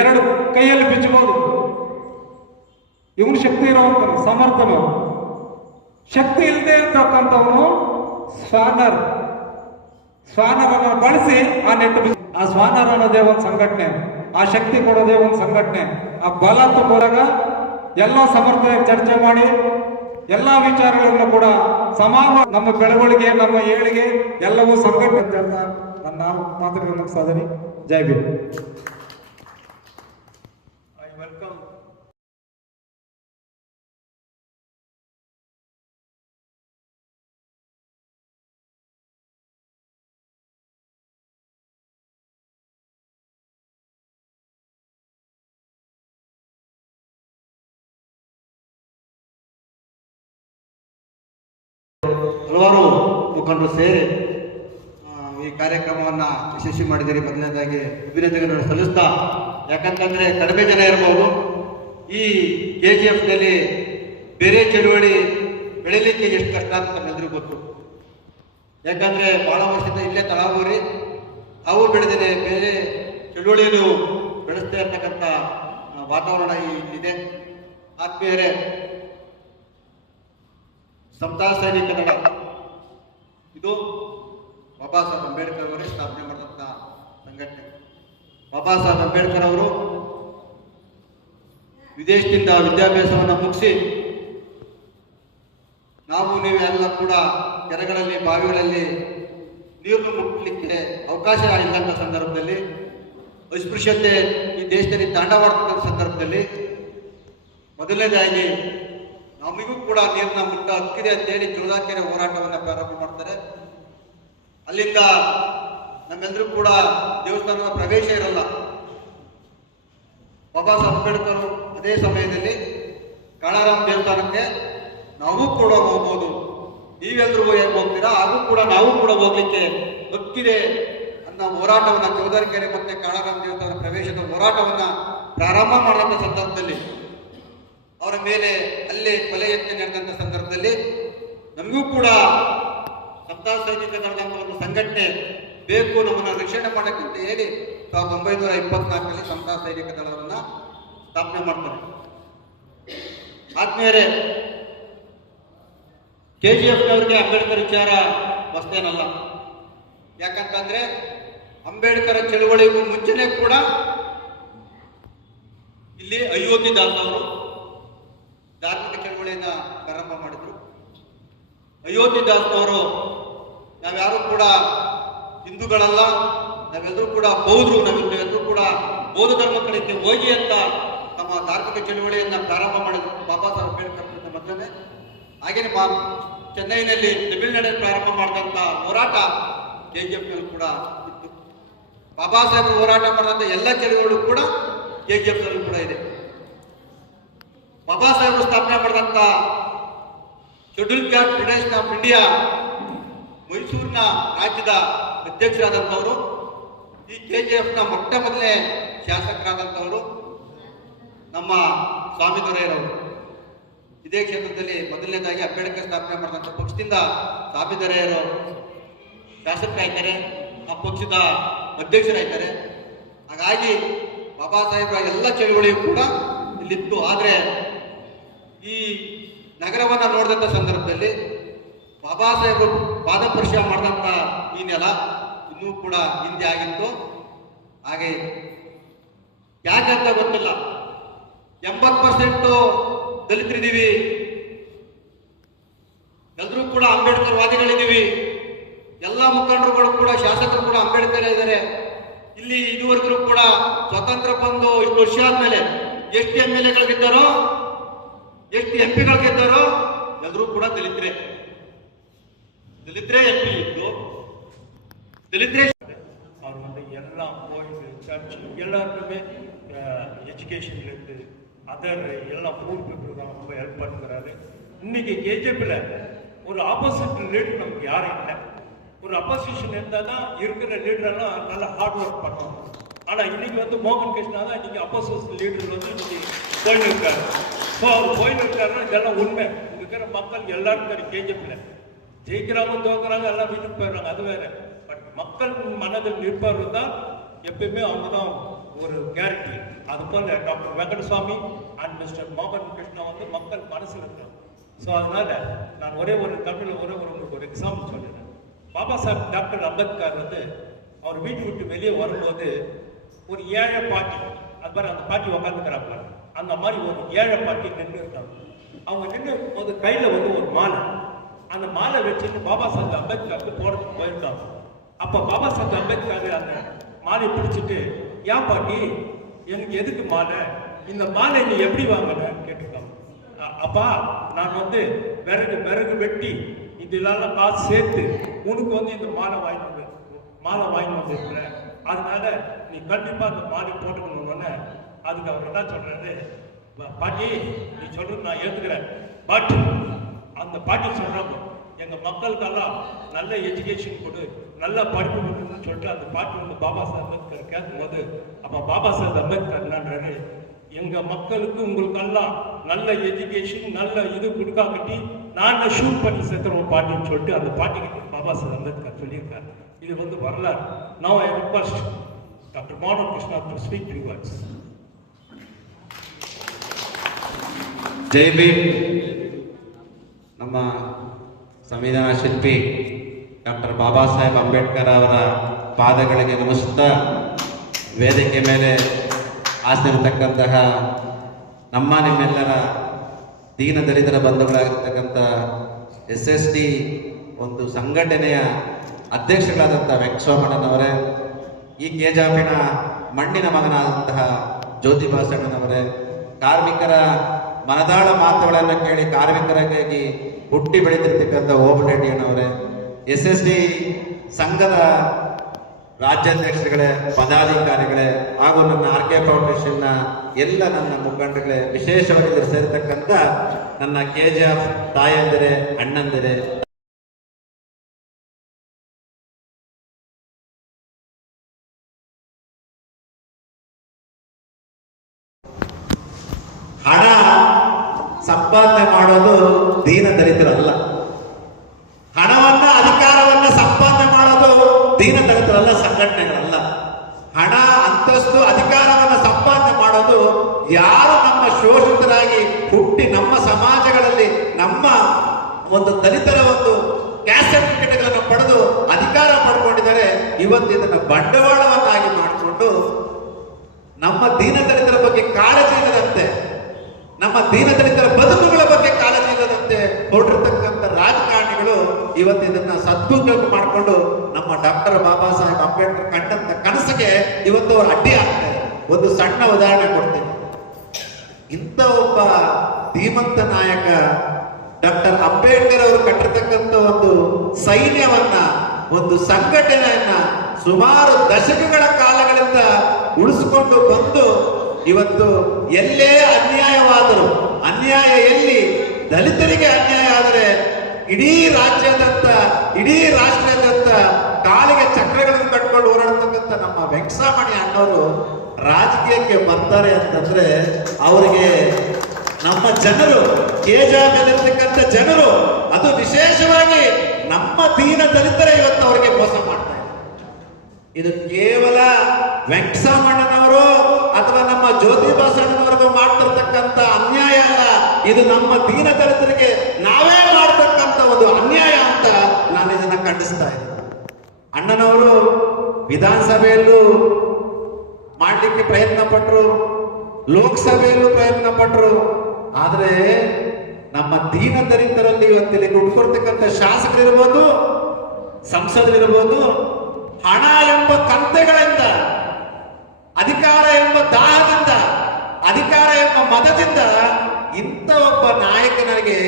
ಎರಡು ಕೈಯಲ್ಲಿ ಬಿಚ್ಚಬಹುದು. ಇವನು ಶಕ್ತಿ ಇರುವಂತನು, ಸಮರ್ಥನು. ಶಕ್ತಿ ಇಲ್ಲದೆ ಇರ್ತಕ್ಕಂಥವನು ಸ್ವಾನರ್ ಅನ್ನು ಬಳಸಿ ಆ ನೆಟ್ಟು ಆ ಸ್ವಾನರ್ ಅನ್ನೋದೇ ಒಂದು ಸಂಘಟನೆ. ಆ ಶಕ್ತಿ ಕೊಡೋದೇ ಒಂದು ಸಂಘಟನೆ. ಆ ಬಲ ತಗೋದಾಗ ಎಲ್ಲ ಸಮರ್ಥನೆ ಚರ್ಚೆ ಮಾಡಿ ಎಲ್ಲ ವಿಚಾರಗಳನ್ನು ಕೂಡ ಸಮಾನ ನಮ್ಮ ಬೆಳವಣಿಗೆ, ನಮ್ಮ ಏಳಿಗೆ ಎಲ್ಲವೂ ಸಂಘಟನೆ ಅಂತ ನನ್ನ ಮಾತುಗಳನ್ನು ಮುಗಿಸ್ತಾ ಇದ್ದೀನಿ. ಜೈ ಭೀಮ್. I welcome ಹಲವಾರು ಮುಖಂಡರು ಸೇರಿ ಈ ಕಾರ್ಯಕ್ರಮವನ್ನು ಯಶಸ್ವಿ ಮಾಡಿದ್ದೀರಿ. ಮೊದಲನೇದಾಗಿ ಅಭಿನಂದನೆಗಳನ್ನು ಸಲ್ಲಿಸ್ತಾ, ಯಾಕಂತಂದ್ರೆ ಕಡಿಮೆ ಜನ ಇರಬಹುದು. ಈ KGFನಲ್ಲಿ ಬೇರೆ ಚಳುವಳಿ ಬೆಳೀಲಿಕ್ಕೆ ಎಷ್ಟು ಕಷ್ಟ ಅಂತ ನಮ್ಮೆಲ್ಲರಿಗೂ ಗೊತ್ತು. ಯಾಕಂದ್ರೆ ಬಹಳ ವರ್ಷದಿಂದ ಇಲ್ಲೇ ತಳಾವೂರಿ ಅವು ಬೆಳೆದಿದೆ, ಬೇರೆ ಚಳುವಳಿಯನ್ನು ಬೆಳೆಸ್ತಾ ಇರ್ತಕ್ಕಂಥ ವಾತಾವರಣ ಇದೆ. ಆತ್ಮೀಯರೇ, ಸಮತಾ ಸೈನಿಕ ದಳ ಇದು ಬಾಬಾ ಸಾಹೇಬ್ ಅಂಬೇಡ್ಕರ್ ಅವರೇ ಸ್ಥಾಪನೆ ಮಾಡಿದಂಥ ಸಂಘಟನೆ. ಬಾಬಾ ಸಾಹೇಬ್ ಅಂಬೇಡ್ಕರ್ ಅವರು ವಿದೇಶದಿಂದ ವಿದ್ಯಾಭ್ಯಾಸವನ್ನು ಮುಗಿಸಿ ನಾವು ನೀವೆಲ್ಲ ಕೂಡ ಕೆರೆಗಳಲ್ಲಿ, ಬಾವಿಗಳಲ್ಲಿ ನೀರನ್ನು ಮುಟ್ಟಲಿಕ್ಕೆ ಅವಕಾಶ ಇಲ್ಲಂಥ ಸಂದರ್ಭದಲ್ಲಿ, ಅಸ್ಪೃಶ್ಯತೆ ಈ ದೇಶದಲ್ಲಿ ತಾಂಡವಾಡ್ತಕ್ಕಂಥ ಸಂದರ್ಭದಲ್ಲಿ ಮೊದಲನೇದಾಗಿ ನಮಗೂ ಕೂಡ ನೀರಿನ ಮುಟ್ಟ ಹಕ್ಕಿದೆ ಅಂತೇಳಿ ಜೋಳಕೆರೆ ಹೋರಾಟವನ್ನು ಪ್ರಾರಂಭ ಮಾಡ್ತಾರೆ. ಅಲ್ಲಿಂದ ನಮ್ಮೆಲ್ಲರೂ ಕೂಡ ದೇವಸ್ಥಾನದ ಪ್ರವೇಶ ಇರಲ್ಲ. ಬಾಬಾ ಸಾಹೇಬ್ ಅಂಬೇಡ್ಕರ್ ಅದೇ ಸಮಯದಲ್ಲಿ ಕಾಳಾರಾಮ್ ದೇವಸ್ಥಾನಕ್ಕೆ ನಾವು ಕೂಡ ಹೋಗ್ಬೋದು, ನೀವೆಲ್ಲರೂ ಹೋಗ್ತೀರಾ, ಹಾಗೂ ಕೂಡ ನಾವು ಕೂಡ ಹೋಗ್ಲಿಕ್ಕೆ ಹಕ್ಕಿದೆ ಅನ್ನೋ ಹೋರಾಟವನ್ನು ಚೌದರಿಕೆರೆ ಮತ್ತೆ ಕಾಳಾರಾಮ್ ದೇವಸ್ಥಾನ ಪ್ರವೇಶದ ಹೋರಾಟವನ್ನು ಪ್ರಾರಂಭ ಮಾಡಿದಂಥ ಸಂದರ್ಭದಲ್ಲಿ, ಅವರ ಮೇಲೆ ಅಲ್ಲೇ ಕೊಲೆ ಯತ್ನ ನಡೆದಂಥ ಸಂದರ್ಭದಲ್ಲಿ ನಮಗೂ ಕೂಡ ಸಮತಾ ಸೈನಿಕ ದಳದಂಥ ಒಂದು ಸಂಘಟನೆ ಬೇಕು, ನಮ್ಮನ್ನು ರಕ್ಷಣೆ ಮಾಡೋಕ್ಕಂತ ಹೇಳಿ 1924ರಲ್ಲಿ ಸಮತಾ ಸೈನಿಕ ದಳವನ್ನು ಸ್ಥಾಪನೆ ಮಾಡ್ತಾರೆ. ಆತ್ಮೀಯರೇ, KGFನವ್ರಿಗೆ ಅಂಬೇಡ್ಕರ್ ವಿಚಾರ ಹೊಸದೇನಲ್ಲ. ಯಾಕಂತಂದ್ರೆ ಅಂಬೇಡ್ಕರ್ ಚಳುವಳಿಗೂ ಮುಂಚೆನೆ ಕೂಡ ಇಲ್ಲಿ ಅಯೋಧ್ಯೆ ದಾಸ್ ಅವರು ಧಾರ್ಮಿಕ ಚಳವಳಿಯನ್ನ ಪ್ರಾರಂಭ ಮಾಡಿದ್ರು. ಅಯೋಧ್ಯೆ ದಾಸ್ನವರು ನಾವ್ಯಾರು ಕೂಡ ಹಿಂದೂಗಳಲ್ಲ, ನಾವೆಲ್ಲರೂ ಕೂಡ ಬೌದ್ಧರು, ನಾವೆಲ್ಲರೂ ಕೂಡ ಬೌದ್ಧ ಧರ್ಮ ಕಡೆಗೆ ಹೋಗಿ ಅಂತ ನಮ್ಮ ಧಾರ್ಮಿಕ ಚಳವಳಿಯನ್ನ ಪ್ರಾರಂಭ ಮಾಡಿದ್ರು ಬಾಬಾ ಸಾಹೇಬ್ ಅಂಬೇಡ್ಕರ್ ಮೊದಲನೇ. ಹಾಗೇನೆ ಚೆನ್ನೈನಲ್ಲಿ ತಮಿಳುನಾಡಲ್ಲಿ ಪ್ರಾರಂಭ ಮಾಡಿದಂಥ ಹೋರಾಟ KGFನಲ್ಲಿ ಕೂಡ ಇತ್ತು. ಬಾಬಾ ಸಾಹೇಬ್ ಹೋರಾಟ ಮಾಡಿದಂಥ ಎಲ್ಲ ಚಳವಳಿಗಳು ಕೂಡ KGFನಲ್ಲಿ ಕೂಡ ಇದೆ. ಬಾಬಾ ಸಾಹೇಬರು ಸ್ಥಾಪನೆ ಮಾಡಿದಂಥ schedule caste federation of India ಮೈಸೂರಿನ ರಾಜ್ಯದ ಅಧ್ಯಕ್ಷರಾದಂಥವರು, ಈ KGFನ ಮೊಟ್ಟ ಮೊದಲನೇ ಶಾಸಕರಾದಂಥವರು ನಮ್ಮ ಸ್ವಾಮಿ ದೊರೆಯರವರು. ಇದೇ ಕ್ಷೇತ್ರದಲ್ಲಿ ಮೊದಲನೇದಾಗಿ ಅಂಬೇಡ್ಕರ್ ಸ್ಥಾಪನೆ ಮಾಡಿದಂಥ ಪಕ್ಷದಿಂದ ಸ್ವಾಮಿ ದೊರೆಯರು ಶಾಸಕರಾಯ್ತಾರೆ, ಆ ಪಕ್ಷದ ಅಧ್ಯಕ್ಷರಾಯ್ತಾರೆ. ಹಾಗಾಗಿ ಬಾಬಾ ಸಾಹೇಬರ ಎಲ್ಲ ಚಳುವಳಿಯು ಕೂಡ ಇಲ್ಲಿತ್ತು. ಆದರೆ ಈ ನಗರವನ್ನು ನೋಡಿದಂಥ ಸಂದರ್ಭದಲ್ಲಿ ಬಾಬಾ ಸಾಹೇಬರು ಪಾದಸ್ಪರ್ಶ ಮಾಡಿದಂಥ ಈ ನೆಲ ಇನ್ನೂ ಕೂಡ ಹಿಂದೆ ಆಗಿತ್ತು. ಹಾಗೆ ಯಾಕಂತ ಗೊತ್ತಿಲ್ಲ, 80% ದಲಿತರಿದ್ದೀವಿ, ಎಲ್ಲರೂ ಕೂಡ ಅಂಬೇಡ್ಕರ್ ವಾದಿಗಳಿದ್ದೀವಿ, ಎಲ್ಲ ಮುಖಂಡರುಗಳು ಕೂಡ ಶಾಸಕರು ಕೂಡ ಅಂಬೇಡ್ಕರ್ ಇದ್ದಾರೆ. ಇಲ್ಲಿ ಇದುವರೆಗೂ ಕೂಡ ಸ್ವತಂತ್ರ ಬಂದು ಇಷ್ಟು ವರ್ಷ ಆದ್ಮೇಲೆ ಎಷ್ಟು MLAಗಳಿದ್ದಾರೋ, ಎಷ್ಟು MP ಗಳಿದ್ದಾರೋ ಎಲ್ಲರೂ ಕೂಡ ದಲಿತರೇ MP ಇತ್ತು, ದಲಿತರೇ. அவர் வந்து எல்லாம் கோயில் சர்ச் எல்லாருக்குமே எஜுகேஷன்லேருந்து அதர் எல்லாம் பூர் பீப்புள் தான் ரொம்ப ஹெல்ப் பண்ணுறாரு. இன்னைக்கு KGFல ஒரு ஆப்போசிட் லீடர் நமக்கு யாரும் இல்லை. ஒரு அப்போசிஷன் இருந்தால் தான் இருக்கிற லீடரெல்லாம் நல்லா ஹார்ட் ஒர்க் பண்ணுவாங்க. ஆனால் இன்னைக்கு வந்து மோகன் கிருஷ்ணா தான் இன்னைக்கு அப்போசிஷன் லீடர் வந்து இன்னைக்கு போயின்னு இருக்காரு. ஸோ அவர் போயின்னு இருக்காருன்னா இதெல்லாம் உண்மை. இங்கே இருக்கிற மக்கள் எல்லாரும் தெரியும் KGFல ஜெயிக்கிறாங்க தோக்குறாங்க எல்லாம் வீட்டுக்கு போயிடுறாங்க, அது வேற. பட் மக்கள் மனதில் நிற்பவர் தான் எப்பயுமே அவங்க தான் ஒரு கேரண்டி. அது போல டாக்டர் வெங்கடசுவாமி அண்ட் மிஸ்டர் மோகன் கிருஷ்ணா வந்து மக்கள் மனசில் இருக்கிறாங்க. ஸோ அதனால நான் ஒரே ஒரு தமிழில் உங்களுக்கு ஒரு எக்ஸாம்பிள் சொல்லிடுறேன். பாபா சாஹேப் டாக்டர் அம்பேத்கர் வந்து அவர் வீட்டு விட்டு வெளியே வரும்போது ஒரு ஏழை பாட்டி, அது மாதிரி அந்த பாட்டி உக்காந்துக்கிறாங்க, அந்த மாதிரி ஒரு ஏழை பாட்டி நின்று இருக்காங்க. அவங்க நின்று போது கையில் வந்து ஒரு மாலை, அந்த மாலை வச்சுட்டு பாபா சாஹேப் அம்பேத்கருக்கு போறதுக்கு போயிருக்காங்க. அப்போ பாபா சாஹேப் அம்பேத்கர் அந்த மாலையை பிடிச்சிட்டு, ஏன் பாட்டி எனக்கு எதுக்கு மாலை, இந்த மாலை நீ எப்படி வாங்கினேன்னு கேட்டிருக்காங்க. அப்பா நான் வந்து விறகு வெட்டி இதெல்லாம் காசு சேர்த்து உனக்கு வந்து இந்த மாலை வாங்கி வந்துருக்குறேன், அதனால நீ கண்டிப்பா அந்த மாலை போட்டுக்கணும்னு. அதுக்கு அவர் என்ன சொல்றாரு, பாட்டி நீ சொல்றது நான் ஏத்துக்கிறேன், பட் அந்த பாட்டி சொல்றாங்க எங்க மக்களுக்கெல்லாம் நல்ல எஜுகேஷன் கொடு, நல்ல படிப்பு கொடுக்கணும்னு சொல்லிட்டு அந்த பாட்டி வந்து பாபா சாஹேப் அம்பேத்கர் கேட்கும் போது, அப்ப பாபா சாஹேப் அம்பேத்கர் என்னன்றாரு, எங்க மக்களுக்கு உங்களுக்கெல்லாம் நல்ல எஜுகேஷன் நல்ல இது கொடுக்காட்டி நான் ஷூட் பண்ணி சேர்த்துறோம் பாட்டின்னு சொல்லிட்டு அந்த பாட்டிக்கு பாபா சாஹேப் அம்பேத்கர் சொல்லியிருக்காரு. இது வந்து வரலாறு. நவ் ஐ ரிக்வெஸ்ட் டாக்டர் மோகன் Krishna to speak to you. ಜೈ ಭೀಮ್. ನಮ್ಮ ಸಂವಿಧಾನ ಶಿಲ್ಪಿ ಡಾಕ್ಟರ್ ಬಾಬಾ ಸಾಹೇಬ್ ಅಂಬೇಡ್ಕರ್ ಅವರ ಪಾದಗಳಿಗೆ ನಮಿಸುತ್ತಾ, ವೇದಿಕೆ ಮೇಲೆ ಆಸನಿರತಕ್ಕಂತಹ ನಮ್ಮ ನಿಮ್ಮೆಲ್ಲರ ದೀನ ದಲಿತರ ಬಂಧುಗಳಾಗಿರ್ತಕ್ಕಂಥ SSD ಒಂದು ಸಂಘಟನೆಯ ಅಧ್ಯಕ್ಷಗಳಾದಂಥ ವೆಂಕಟಸ್ವಾಮಣ್ಣನವರೇ, ಈ KGFನ ಮಣ್ಣಿನ ಮಗನಾದಂತಹ ಜ್ಯೋತಿಬಾಸ್ ಅಣ್ಣನವರೇ, ಕಾರ್ಮಿಕರ ಮನದಾಳ ಮಾತುಗಳನ್ನು ಕೇಳಿ ಕಾರ್ಮಿಕರಾಗಿ ಹುಟ್ಟಿ ಬೆಳೆದಿರ್ತಕ್ಕಂಥ ಓಬಳರೆಡ್ಡಿಯಣ್ಣವರೇ, SSD ಸಂಘದ ರಾಜ್ಯಾಧ್ಯಕ್ಷರುಗಳೇ, ಪದಾಧಿಕಾರಿಗಳೇ, ಹಾಗೂ ನನ್ನ RK ಫೌಂಡೇಶನ್ನ ಎಲ್ಲ ನನ್ನ ಮುಖಂಡರುಗಳೇ, ವಿಶೇಷವಾಗಿ ಇದರಲ್ಲಿ ಸೇರಿರ್ತಕ್ಕಂಥ ನನ್ನ KGF ತಾಯಂದಿರೇ, ಅಣ್ಣಂದಿರೇ, ಹಣ ಸಂಪಾದನೆ ಮಾಡೋದು ದೀನ ದಲಿತರಲ್ಲ, ಹಣವನ್ನ ಅಧಿಕಾರವನ್ನ ಸಂಪಾದನೆ ಮಾಡೋದು ದೀನ ದಲಿತರಲ್ಲ, ಸಂಘಟನೆಗಳಲ್ಲ. ಹಣ ಅಂತಸ್ತು ಅಧಿಕಾರವನ್ನ ಸಂಪಾದನೆ ಮಾಡೋದು ಯಾರು ನಮ್ಮ ಶೋಷಿತರಾಗಿ ಹುಟ್ಟಿ ನಮ್ಮ ಸಮಾಜಗಳಲ್ಲಿ ನಮ್ಮ ಒಂದು ದಲಿತರ ಒಂದು ಕ್ಯಾಸ್ಟ್ ಸರ್ಟಿಫಿಕೇಟ್ಗಳನ್ನು ಪಡೆದು ಅಧಿಕಾರ ಪಡ್ಕೊಂಡಿದ್ದಾರೆ. ಇವತ್ತು ಇದನ್ನ ಬಂಡವಾಳವನ್ನಾಗಿ ಮಾಡಿಕೊಂಡು ನಮ್ಮ ದೀನದಲಿತರ ಬಗ್ಗೆ ಕಾಳಜಿ ಇಲ್ಲದಂತೆ, ನಮ್ಮ ದೀನದಲಿತರ ಬದುಕುಗಳ ಬಗ್ಗೆ ಕಾಳಜಿ ಇಲ್ಲದಂತೆ ಹೊರಟಿರ್ತಕ್ಕಂಥ ರಾಜಕಾರಣಿಗಳು ಇವತ್ತು ಇದನ್ನ ಸದ್ದುಪಯೋಗ ಮಾಡಿಕೊಂಡು ನಮ್ಮ ಡಾಕ್ಟರ್ ಬಾಬಾ ಸಾಹೇಬ್ ಅಂಬೇಡ್ಕರ್ ಕಂಡಂತ ಕನಸಿಗೆ ಇವತ್ತು ಅವರು ಅಡ್ಡಿ ಆಗ್ತಾರೆ. ಒಂದು ಸಣ್ಣ ಉದಾಹರಣೆ ಕೊಡ್ತೀನಿ. ಇಂಥ ಒಬ್ಬ ಧೀಮಂತ ನಾಯಕ ಡಾಕ್ಟರ್ ಅಂಬೇಡ್ಕರ್ ಅವರು ಕಟ್ಟಿರ್ತಕ್ಕಂಥ ಒಂದು ಸೈನ್ಯವನ್ನ, ಒಂದು ಸಂಘಟನೆಯನ್ನ ಸುಮಾರು ದಶಕಗಳ ಕಾಲಗಳಿಂದ ಉಳಿಸಿಕೊಂಡು ಬಂದು ಇವತ್ತು ಎಲ್ಲೇ ಅನ್ಯಾಯವಾದರೂ, ಅನ್ಯಾಯ ಎಲ್ಲಿ ದಲಿತರಿಗೆ ಅನ್ಯಾಯ ಆದರೆ ಇಡೀ ರಾಜ್ಯಾದ್ಯಂತ, ಇಡೀ ರಾಷ್ಟ್ರಾದ್ಯಂತ ಕಾಲಿಗೆ ಚಕ್ರಗಳನ್ನು ಕಟ್ಕೊಂಡು ಓಡಾಡ್ತಕ್ಕಂಥ ನಮ್ಮ ವೆಂಕಟಸಾಮಣಿ ಅಣ್ಣವರು ರಾಜಕೀಯಕ್ಕೆ ಬರ್ತಾರೆ ಅಂತಂದ್ರೆ ಅವರಿಗೆ ನಮ್ಮ ಜನರು, ಕೇಜಾಮೇಲಿರ್ತಕ್ಕಂಥ ಜನರು, ಅದು ವಿಶೇಷವಾಗಿ ನಮ್ಮ ದೀನ ದಲಿತರೇ ಇವತ್ತು ಅವರಿಗೆ ಮೋಸ ಮಾಡ್ತಾರೆ. ಇದು ಕೇವಲ ವೆಂಕಟಸಾಮಣ್ಣನವರು ಅಥವಾ ನಮ್ಮ ಜ್ಯೋತಿ ಬಸವಣ್ಣನವರೆಗೂ ಮಾಡ್ತಿರ್ತಕ್ಕಂಥ ಅನ್ಯಾಯ ಅಲ್ಲ, ಇದು ನಮ್ಮ ದೀನ ದಲಿತರಿಗೆ ನಾವೇ ಮಾಡ್ತಕ್ಕಂಥ ಒಂದು ಅನ್ಯಾಯ ಅಂತ ನಾನು ಇದನ್ನ ಖಂಡಿಸ್ತಾ ಇದ್ದೀನಿ. ಅಣ್ಣನವರು ವಿಧಾನಸಭೆಯಲ್ಲೂ ಮಾಡ್ಲಿಕ್ಕೆ ಪ್ರಯತ್ನ ಪಟ್ಟರು, ಲೋಕಸಭೆಯಲ್ಲೂ ಪ್ರಯತ್ನ ಪಟ್ಟರು. ಆದ್ರೆ ನಮ್ಮ ದೀನ ದಲಿತರಲ್ಲಿ ಇವತ್ತಿಲ್ಲಿ ದುಡ್ಕೊಡ್ತಕ್ಕಂಥ ಶಾಸಕರಿರ್ಬೋದು, ಸಂಸದರಿರ್ಬೋದು, ಹಣ ಎಂಬ ಕಂತೆಗಳಿಂದ, ಅಧಿಕಾರ ಎಂಬ ದಾಹದಿಂದ, ಅಧಿಕಾರ ಎಂಬ ಮದದಿಂದ ಇಂಥ ಒಬ್ಬ ನಾಯಕನಿಗೆ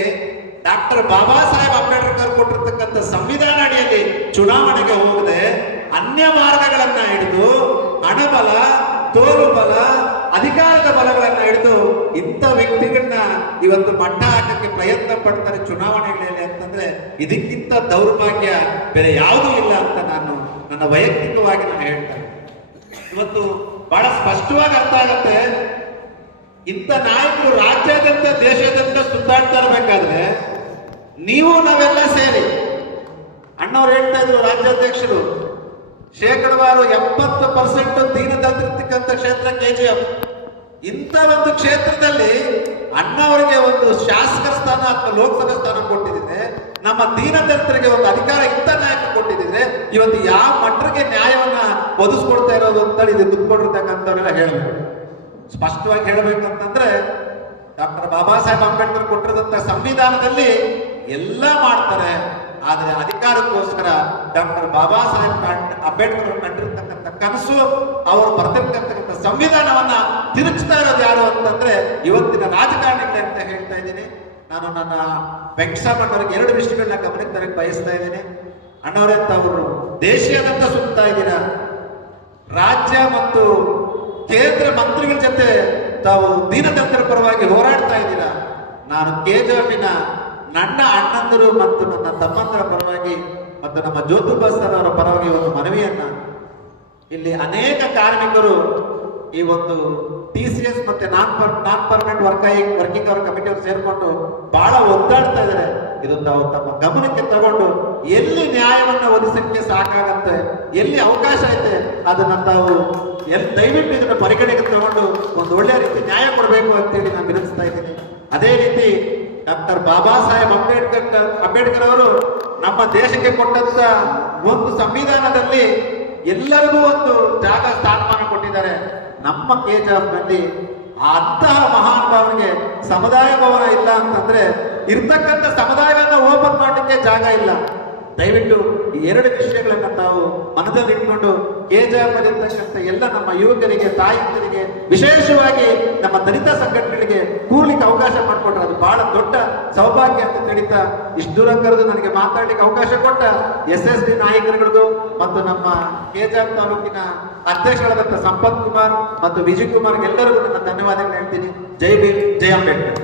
ಡಾಕ್ಟರ್ ಬಾಬಾ ಸಾಹೇಬ್ ಅಂಬೇಡ್ಕರ್ ಕೊಟ್ಟಿರ್ತಕ್ಕಂಥ ಸಂವಿಧಾನ ಅಡಿಯಲ್ಲಿ ಚುನಾವಣೆಗೆ ಹೋಗದೆ ಅನ್ಯ ಮಾರ್ಗಗಳನ್ನ ಹಿಡಿದು ಹಣಬಲ, ತೋರುಬಲ, ಅಧಿಕಾರದ ಬಲಗಳನ್ನ ಹಿಡಿದು ಇಂಥ ವ್ಯಕ್ತಿಗಳನ್ನ ಇವತ್ತು ಮಟ್ಟ ಹಾಕಕ್ಕೆ ಪ್ರಯತ್ನ ಪಡ್ತಾರೆ ಚುನಾವಣೆಗಳಲ್ಲಿ ಅಂತಂದ್ರೆ ಇದಕ್ಕಿಂತ ದೌರ್ಭಾಗ್ಯ ಬೇರೆ ಯಾವುದೂ ಇಲ್ಲ ಅಂತ ನಾನು ನನ್ನ ವೈಯಕ್ತಿಕವಾಗಿ ನಾನು ಹೇಳ್ತೇನೆ. ಇವತ್ತು ಬಹಳ ಸ್ಪಷ್ಟವಾಗಿ ಅರ್ಥ ಆಗತ್ತೆ, ಇಂಥ ನಾಯಕರು ರಾಜ್ಯಾದ್ಯಂತ ದೇಶಾದ್ಯಂತ ಸುತ್ತಾಡ್ತಾ ಇರಬೇಕಾದ್ರೆ ನೀವು ನಾವೆಲ್ಲ ಸೇರಿ, ಅಣ್ಣವ್ರು ಹೇಳ್ತಾ ಇದ್ರು ರಾಜ್ಯಾಧ್ಯಕ್ಷರು, ಶೇಕಡವಾರು 70% ದೀನದಲಿತಕ್ಕಂಥ ಕ್ಷೇತ್ರ KGF. ಇಂಥ ಒಂದು ಕ್ಷೇತ್ರದಲ್ಲಿ ಅಣ್ಣವರಿಗೆ ಒಂದು ಶಾಸಕರ ಸ್ಥಾನ ಅಥವಾ ಲೋಕಸಭೆ ಸ್ಥಾನ ಕೊಟ್ಟಿದ್ರೆ, ನಮ್ಮ ದೀನದಲಿತರಿಗೆ ಒಂದು ಅಧಿಕಾರ ಇಂಥ ನಾಯಕ ಕೊಟ್ಟಿದ್ರೆ ಇವತ್ತು ಯಾವ ಮಟ್ಟಕ್ಕೆ ನ್ಯಾಯವನ್ನ ಒದಗಿಸ್ಕೊಡ್ತಾ ಇರೋದು ಅಂತೇಳಿ ಇದು ಕುತ್ಕೊಂಡಿರ್ತಕ್ಕಂಥವರೆಲ್ಲ ಹೇಳಬೇಕು. ಸ್ಪಷ್ಟವಾಗಿ ಹೇಳಬೇಕಂತಂದ್ರೆ ಡಾಕ್ಟರ್ ಬಾಬಾ ಸಾಹೇಬ್ ಅಂಬೇಡ್ಕರ್ ಕೊಟ್ಟಿರೋದಂತ ಸಂವಿಧಾನದಲ್ಲಿ ಎಲ್ಲ ಮಾಡ್ತಾರೆ, ಆದರೆ ಅಧಿಕಾರಕ್ಕೋಸ್ಕರ ಡಾಕ್ಟರ್ ಬಾಬಾ ಸಾಹೇಬ್ ಅಂಬೇಡ್ಕರ್ ಕಂಡಿರ್ತಕ್ಕಂಥ ಕನಸು, ಅವರು ಬರ್ತಿರ್ತಕ್ಕಂಥ ಸಂವಿಧಾನವನ್ನ ತಿರುಚ್ತಾ ಇರೋದು ಯಾರು ಅಂತಂದ್ರೆ ಇವತ್ತಿನ ರಾಜಕಾರಣಿಗಳೇ ಅಂತ ಹೇಳ್ತಾ ಇದ್ದೀನಿ. ನಾನು ನನ್ನ ವೆಂಕಟಸಾಮಣ್ಣವರಿಗೆ 2 ವಿಷಯಗಳನ್ನ ಗಮನಕ್ಕೆ ತರಕ್ಕೆ ಬಯಸ್ತಾ ಇದ್ದೀನಿ. ಅಣ್ಣವರೇ, ಅವರು ದೇಶೀಯದಂತ ಸುತ್ತಾ ಇದ್ದೀರಾ, ರಾಜ್ಯ ಮತ್ತು ಕೇಂದ್ರ ಮಂತ್ರಿಗಳ ಜೊತೆ ತಾವು ದೀನದಲಿತರ ಪರವಾಗಿ ಹೋರಾಡ್ತಾ ಇದ್ದೀರಾ. ನಾನು KGFನ ನನ್ನ ಅಣ್ಣಂದರು ಮತ್ತು ನನ್ನ ತಮ್ಮಂದರ ಪರವಾಗಿ ಮತ್ತು ನಮ್ಮ ಜ್ಯೋತಿ ಬಸವಣ್ಣನವರ ಅವರ ಪರವಾಗಿ ಒಂದು ಮನವಿಯನ್ನ, ಇಲ್ಲಿ ಅನೇಕ ಕಾರ್ಮಿಕರು ಈ ಒಂದು TCS ಮತ್ತೆ ನಾನ್ ಪರ್ಮನೆಂಟ್ ವರ್ಕಿಂಗ್ ಅವರ್ ಕಮಿಟಿ ಅವರು ಸೇರ್ಕೊಂಡು ಬಹಳ ಒದ್ದಾಡ್ತಾ ಇದ್ದಾರೆ. ಇದು ತಾವು ತಮ್ಮ ಗಮನಕ್ಕೆ ತಗೊಂಡು ಎಲ್ಲಿ ನ್ಯಾಯವನ್ನ ಒದಗಿಸಕ್ಕೆ ಸಾಕಾಗತ್ತೆ, ಎಲ್ಲಿ ಅವಕಾಶ ಐತೆ ಅದನ್ನ ತಾವು ದಯವಿಟ್ಟು ಇದನ್ನ ಪರಿಗಣನೆಗೆ ತಗೊಂಡು ಒಂದು ಒಳ್ಳೆಯ ರೀತಿ ನ್ಯಾಯ ಕೊಡಬೇಕು ಅಂತೇಳಿ ನಾನು ವಿನಂತಿಸ್ತಾ ಇದ್ದೀನಿ. ಅದೇ ರೀತಿ ಡಾಕ್ಟರ್ ಬಾಬಾ ಸಾಹೇಬ್ ಅಂಬೇಡ್ಕರ್ ಅವರು ನಮ್ಮ ದೇಶಕ್ಕೆ ಕೊಟ್ಟಂತ ಒಂದು ಸಂವಿಧಾನದಲ್ಲಿ ಎಲ್ಲರಿಗೂ ಒಂದು ಜಾಗ ಸ್ಥಾನಮಾನ ಕೊಟ್ಟಿದ್ದಾರೆ. ನಮ್ಮ KGFನಲ್ಲಿ ಅಂತಹ ಮಹಾನ್ ಭಾವನೆಗೆ ಸಮುದಾಯ ಭವನ ಇಲ್ಲ ಅಂತಂದ್ರೆ ಇರ್ತಕ್ಕಂಥ ಸಮುದಾಯವನ್ನ ಓಪನ್ ಮಾಡಲಿಕ್ಕೆ ಜಾಗ ಇಲ್ಲ. ದಯವಿಟ್ಟು ಈ 2 ವಿಷಯಗಳನ್ನ ತಾವು ಮನದಲ್ಲಿ ಇಟ್ಕೊಂಡು KGFನಲ್ಲಿರ್ತಕ್ಕಂಥ ಎಲ್ಲ ನಮ್ಮ ಯುವಕರಿಗೆ, ತಾಯಿಯರಿಗೆ, ವಿಶೇಷವಾಗಿ ನಮ್ಮ ದಲಿತ ಸಂಘಟನೆಗಳಿಗೆ ಕೂರ್ಲಿಕ್ಕೆ ಅವಕಾಶ ಮಾಡಿಕೊಟ್ರೆ ಅದು ಬಹಳ ದೊಡ್ಡ ಸೌಭಾಗ್ಯ ಅಂತ ತಿಳಿತಾ ಇಷ್ಟು ದೂರ ಕರೆದು ನನಗೆ ಮಾತಾಡ್ಲಿಕ್ಕೆ ಅವಕಾಶ ಕೊಟ್ಟ SSD ನಾಯಕರುಗಳಿಗೂ ಮತ್ತು ನಮ್ಮ KGF ತಾಲೂಕಿನ ಅಧ್ಯಕ್ಷರಾದಂಥ ಸಂಪತ್ ಕುಮಾರ್ ಮತ್ತು ವಿಜಯ್ ಕುಮಾರ್ ಎಲ್ಲರಿಗೂ ನನ್ನ ಧನ್ಯವಾದಗಳು ಹೇಳ್ತೀನಿ. ಜೈ ಭೀಮ್, ಜೈ Ambedkar.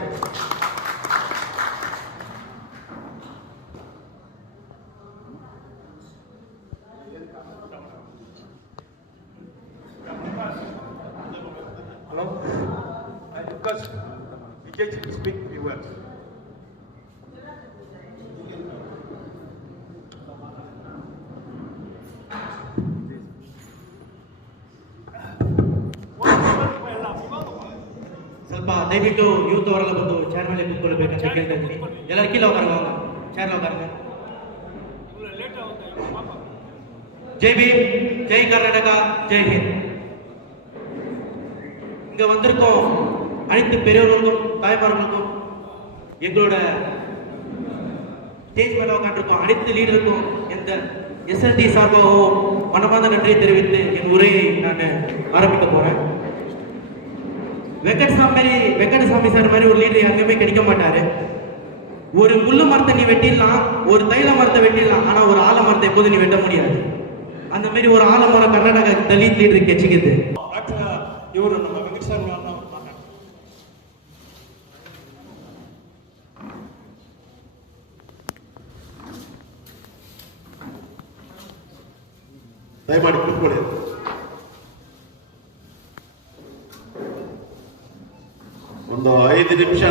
Hello, I request Vijay to speak a few words. ಸ್ವಲ್ಪ ದಯವಿಟ್ಟು ಯೂತ್ ಅವರೆಲ್ಲ ಬಂದು ಚೇರ್ ಮೇಲೆ ಕೂತ್ಕೊಳ್ಬೇಕಂತ ಕೇಳ್ತಾ ಇದ್ದೀನಿ. ಎಲ್ಲರೂ ಕೀಲ ಹೋಗೋಣ. சேர்ல உட்காருங்க. ஜெய் பீம், ஜெய் கர்நாடகா, ஜெய் ஹிந்த். இங்க வந்திருக்கோம் அனைத்து பெரியவர்களுக்கும் தாய்மார்களுக்கும் எங்களோட ஸ்டேஜ் மேல உட்காந்துருக்கோம் அனைத்து லீடருக்கும் எந்த எஸ்எல்டி சார்பாகவும் மனமார்ந்த நன்றியை தெரிவித்து என் உரையை நான் ஆரம்பிக்க போறேன். வெங்கடசாமி சார் மாதிரி ஒரு லீடர் எங்கேயுமே கிடைக்க மாட்டாரு. ஒரு முள்ளு மரத்தை நீ வெட்டிடலாம், ஒரு தைல மரத்தை வெட்டிடலாம், ஆனா ஒரு ஆலமரத்தை எப்போது நீ வெட்ட முடியாது. அந்த மாதிரி ஒரு ஆலமரம் கர்நாடகா தலித் லீடர் கெச்சிக்குது. ಇವರು ನಮ್ಮ ವೆಂಕಟ ಸರ್ ದಯಮಾಡಿ ಕೂತ್ಕೊಳ್ಳಿ. ಒಂದು 5 ನಿಮಿಷ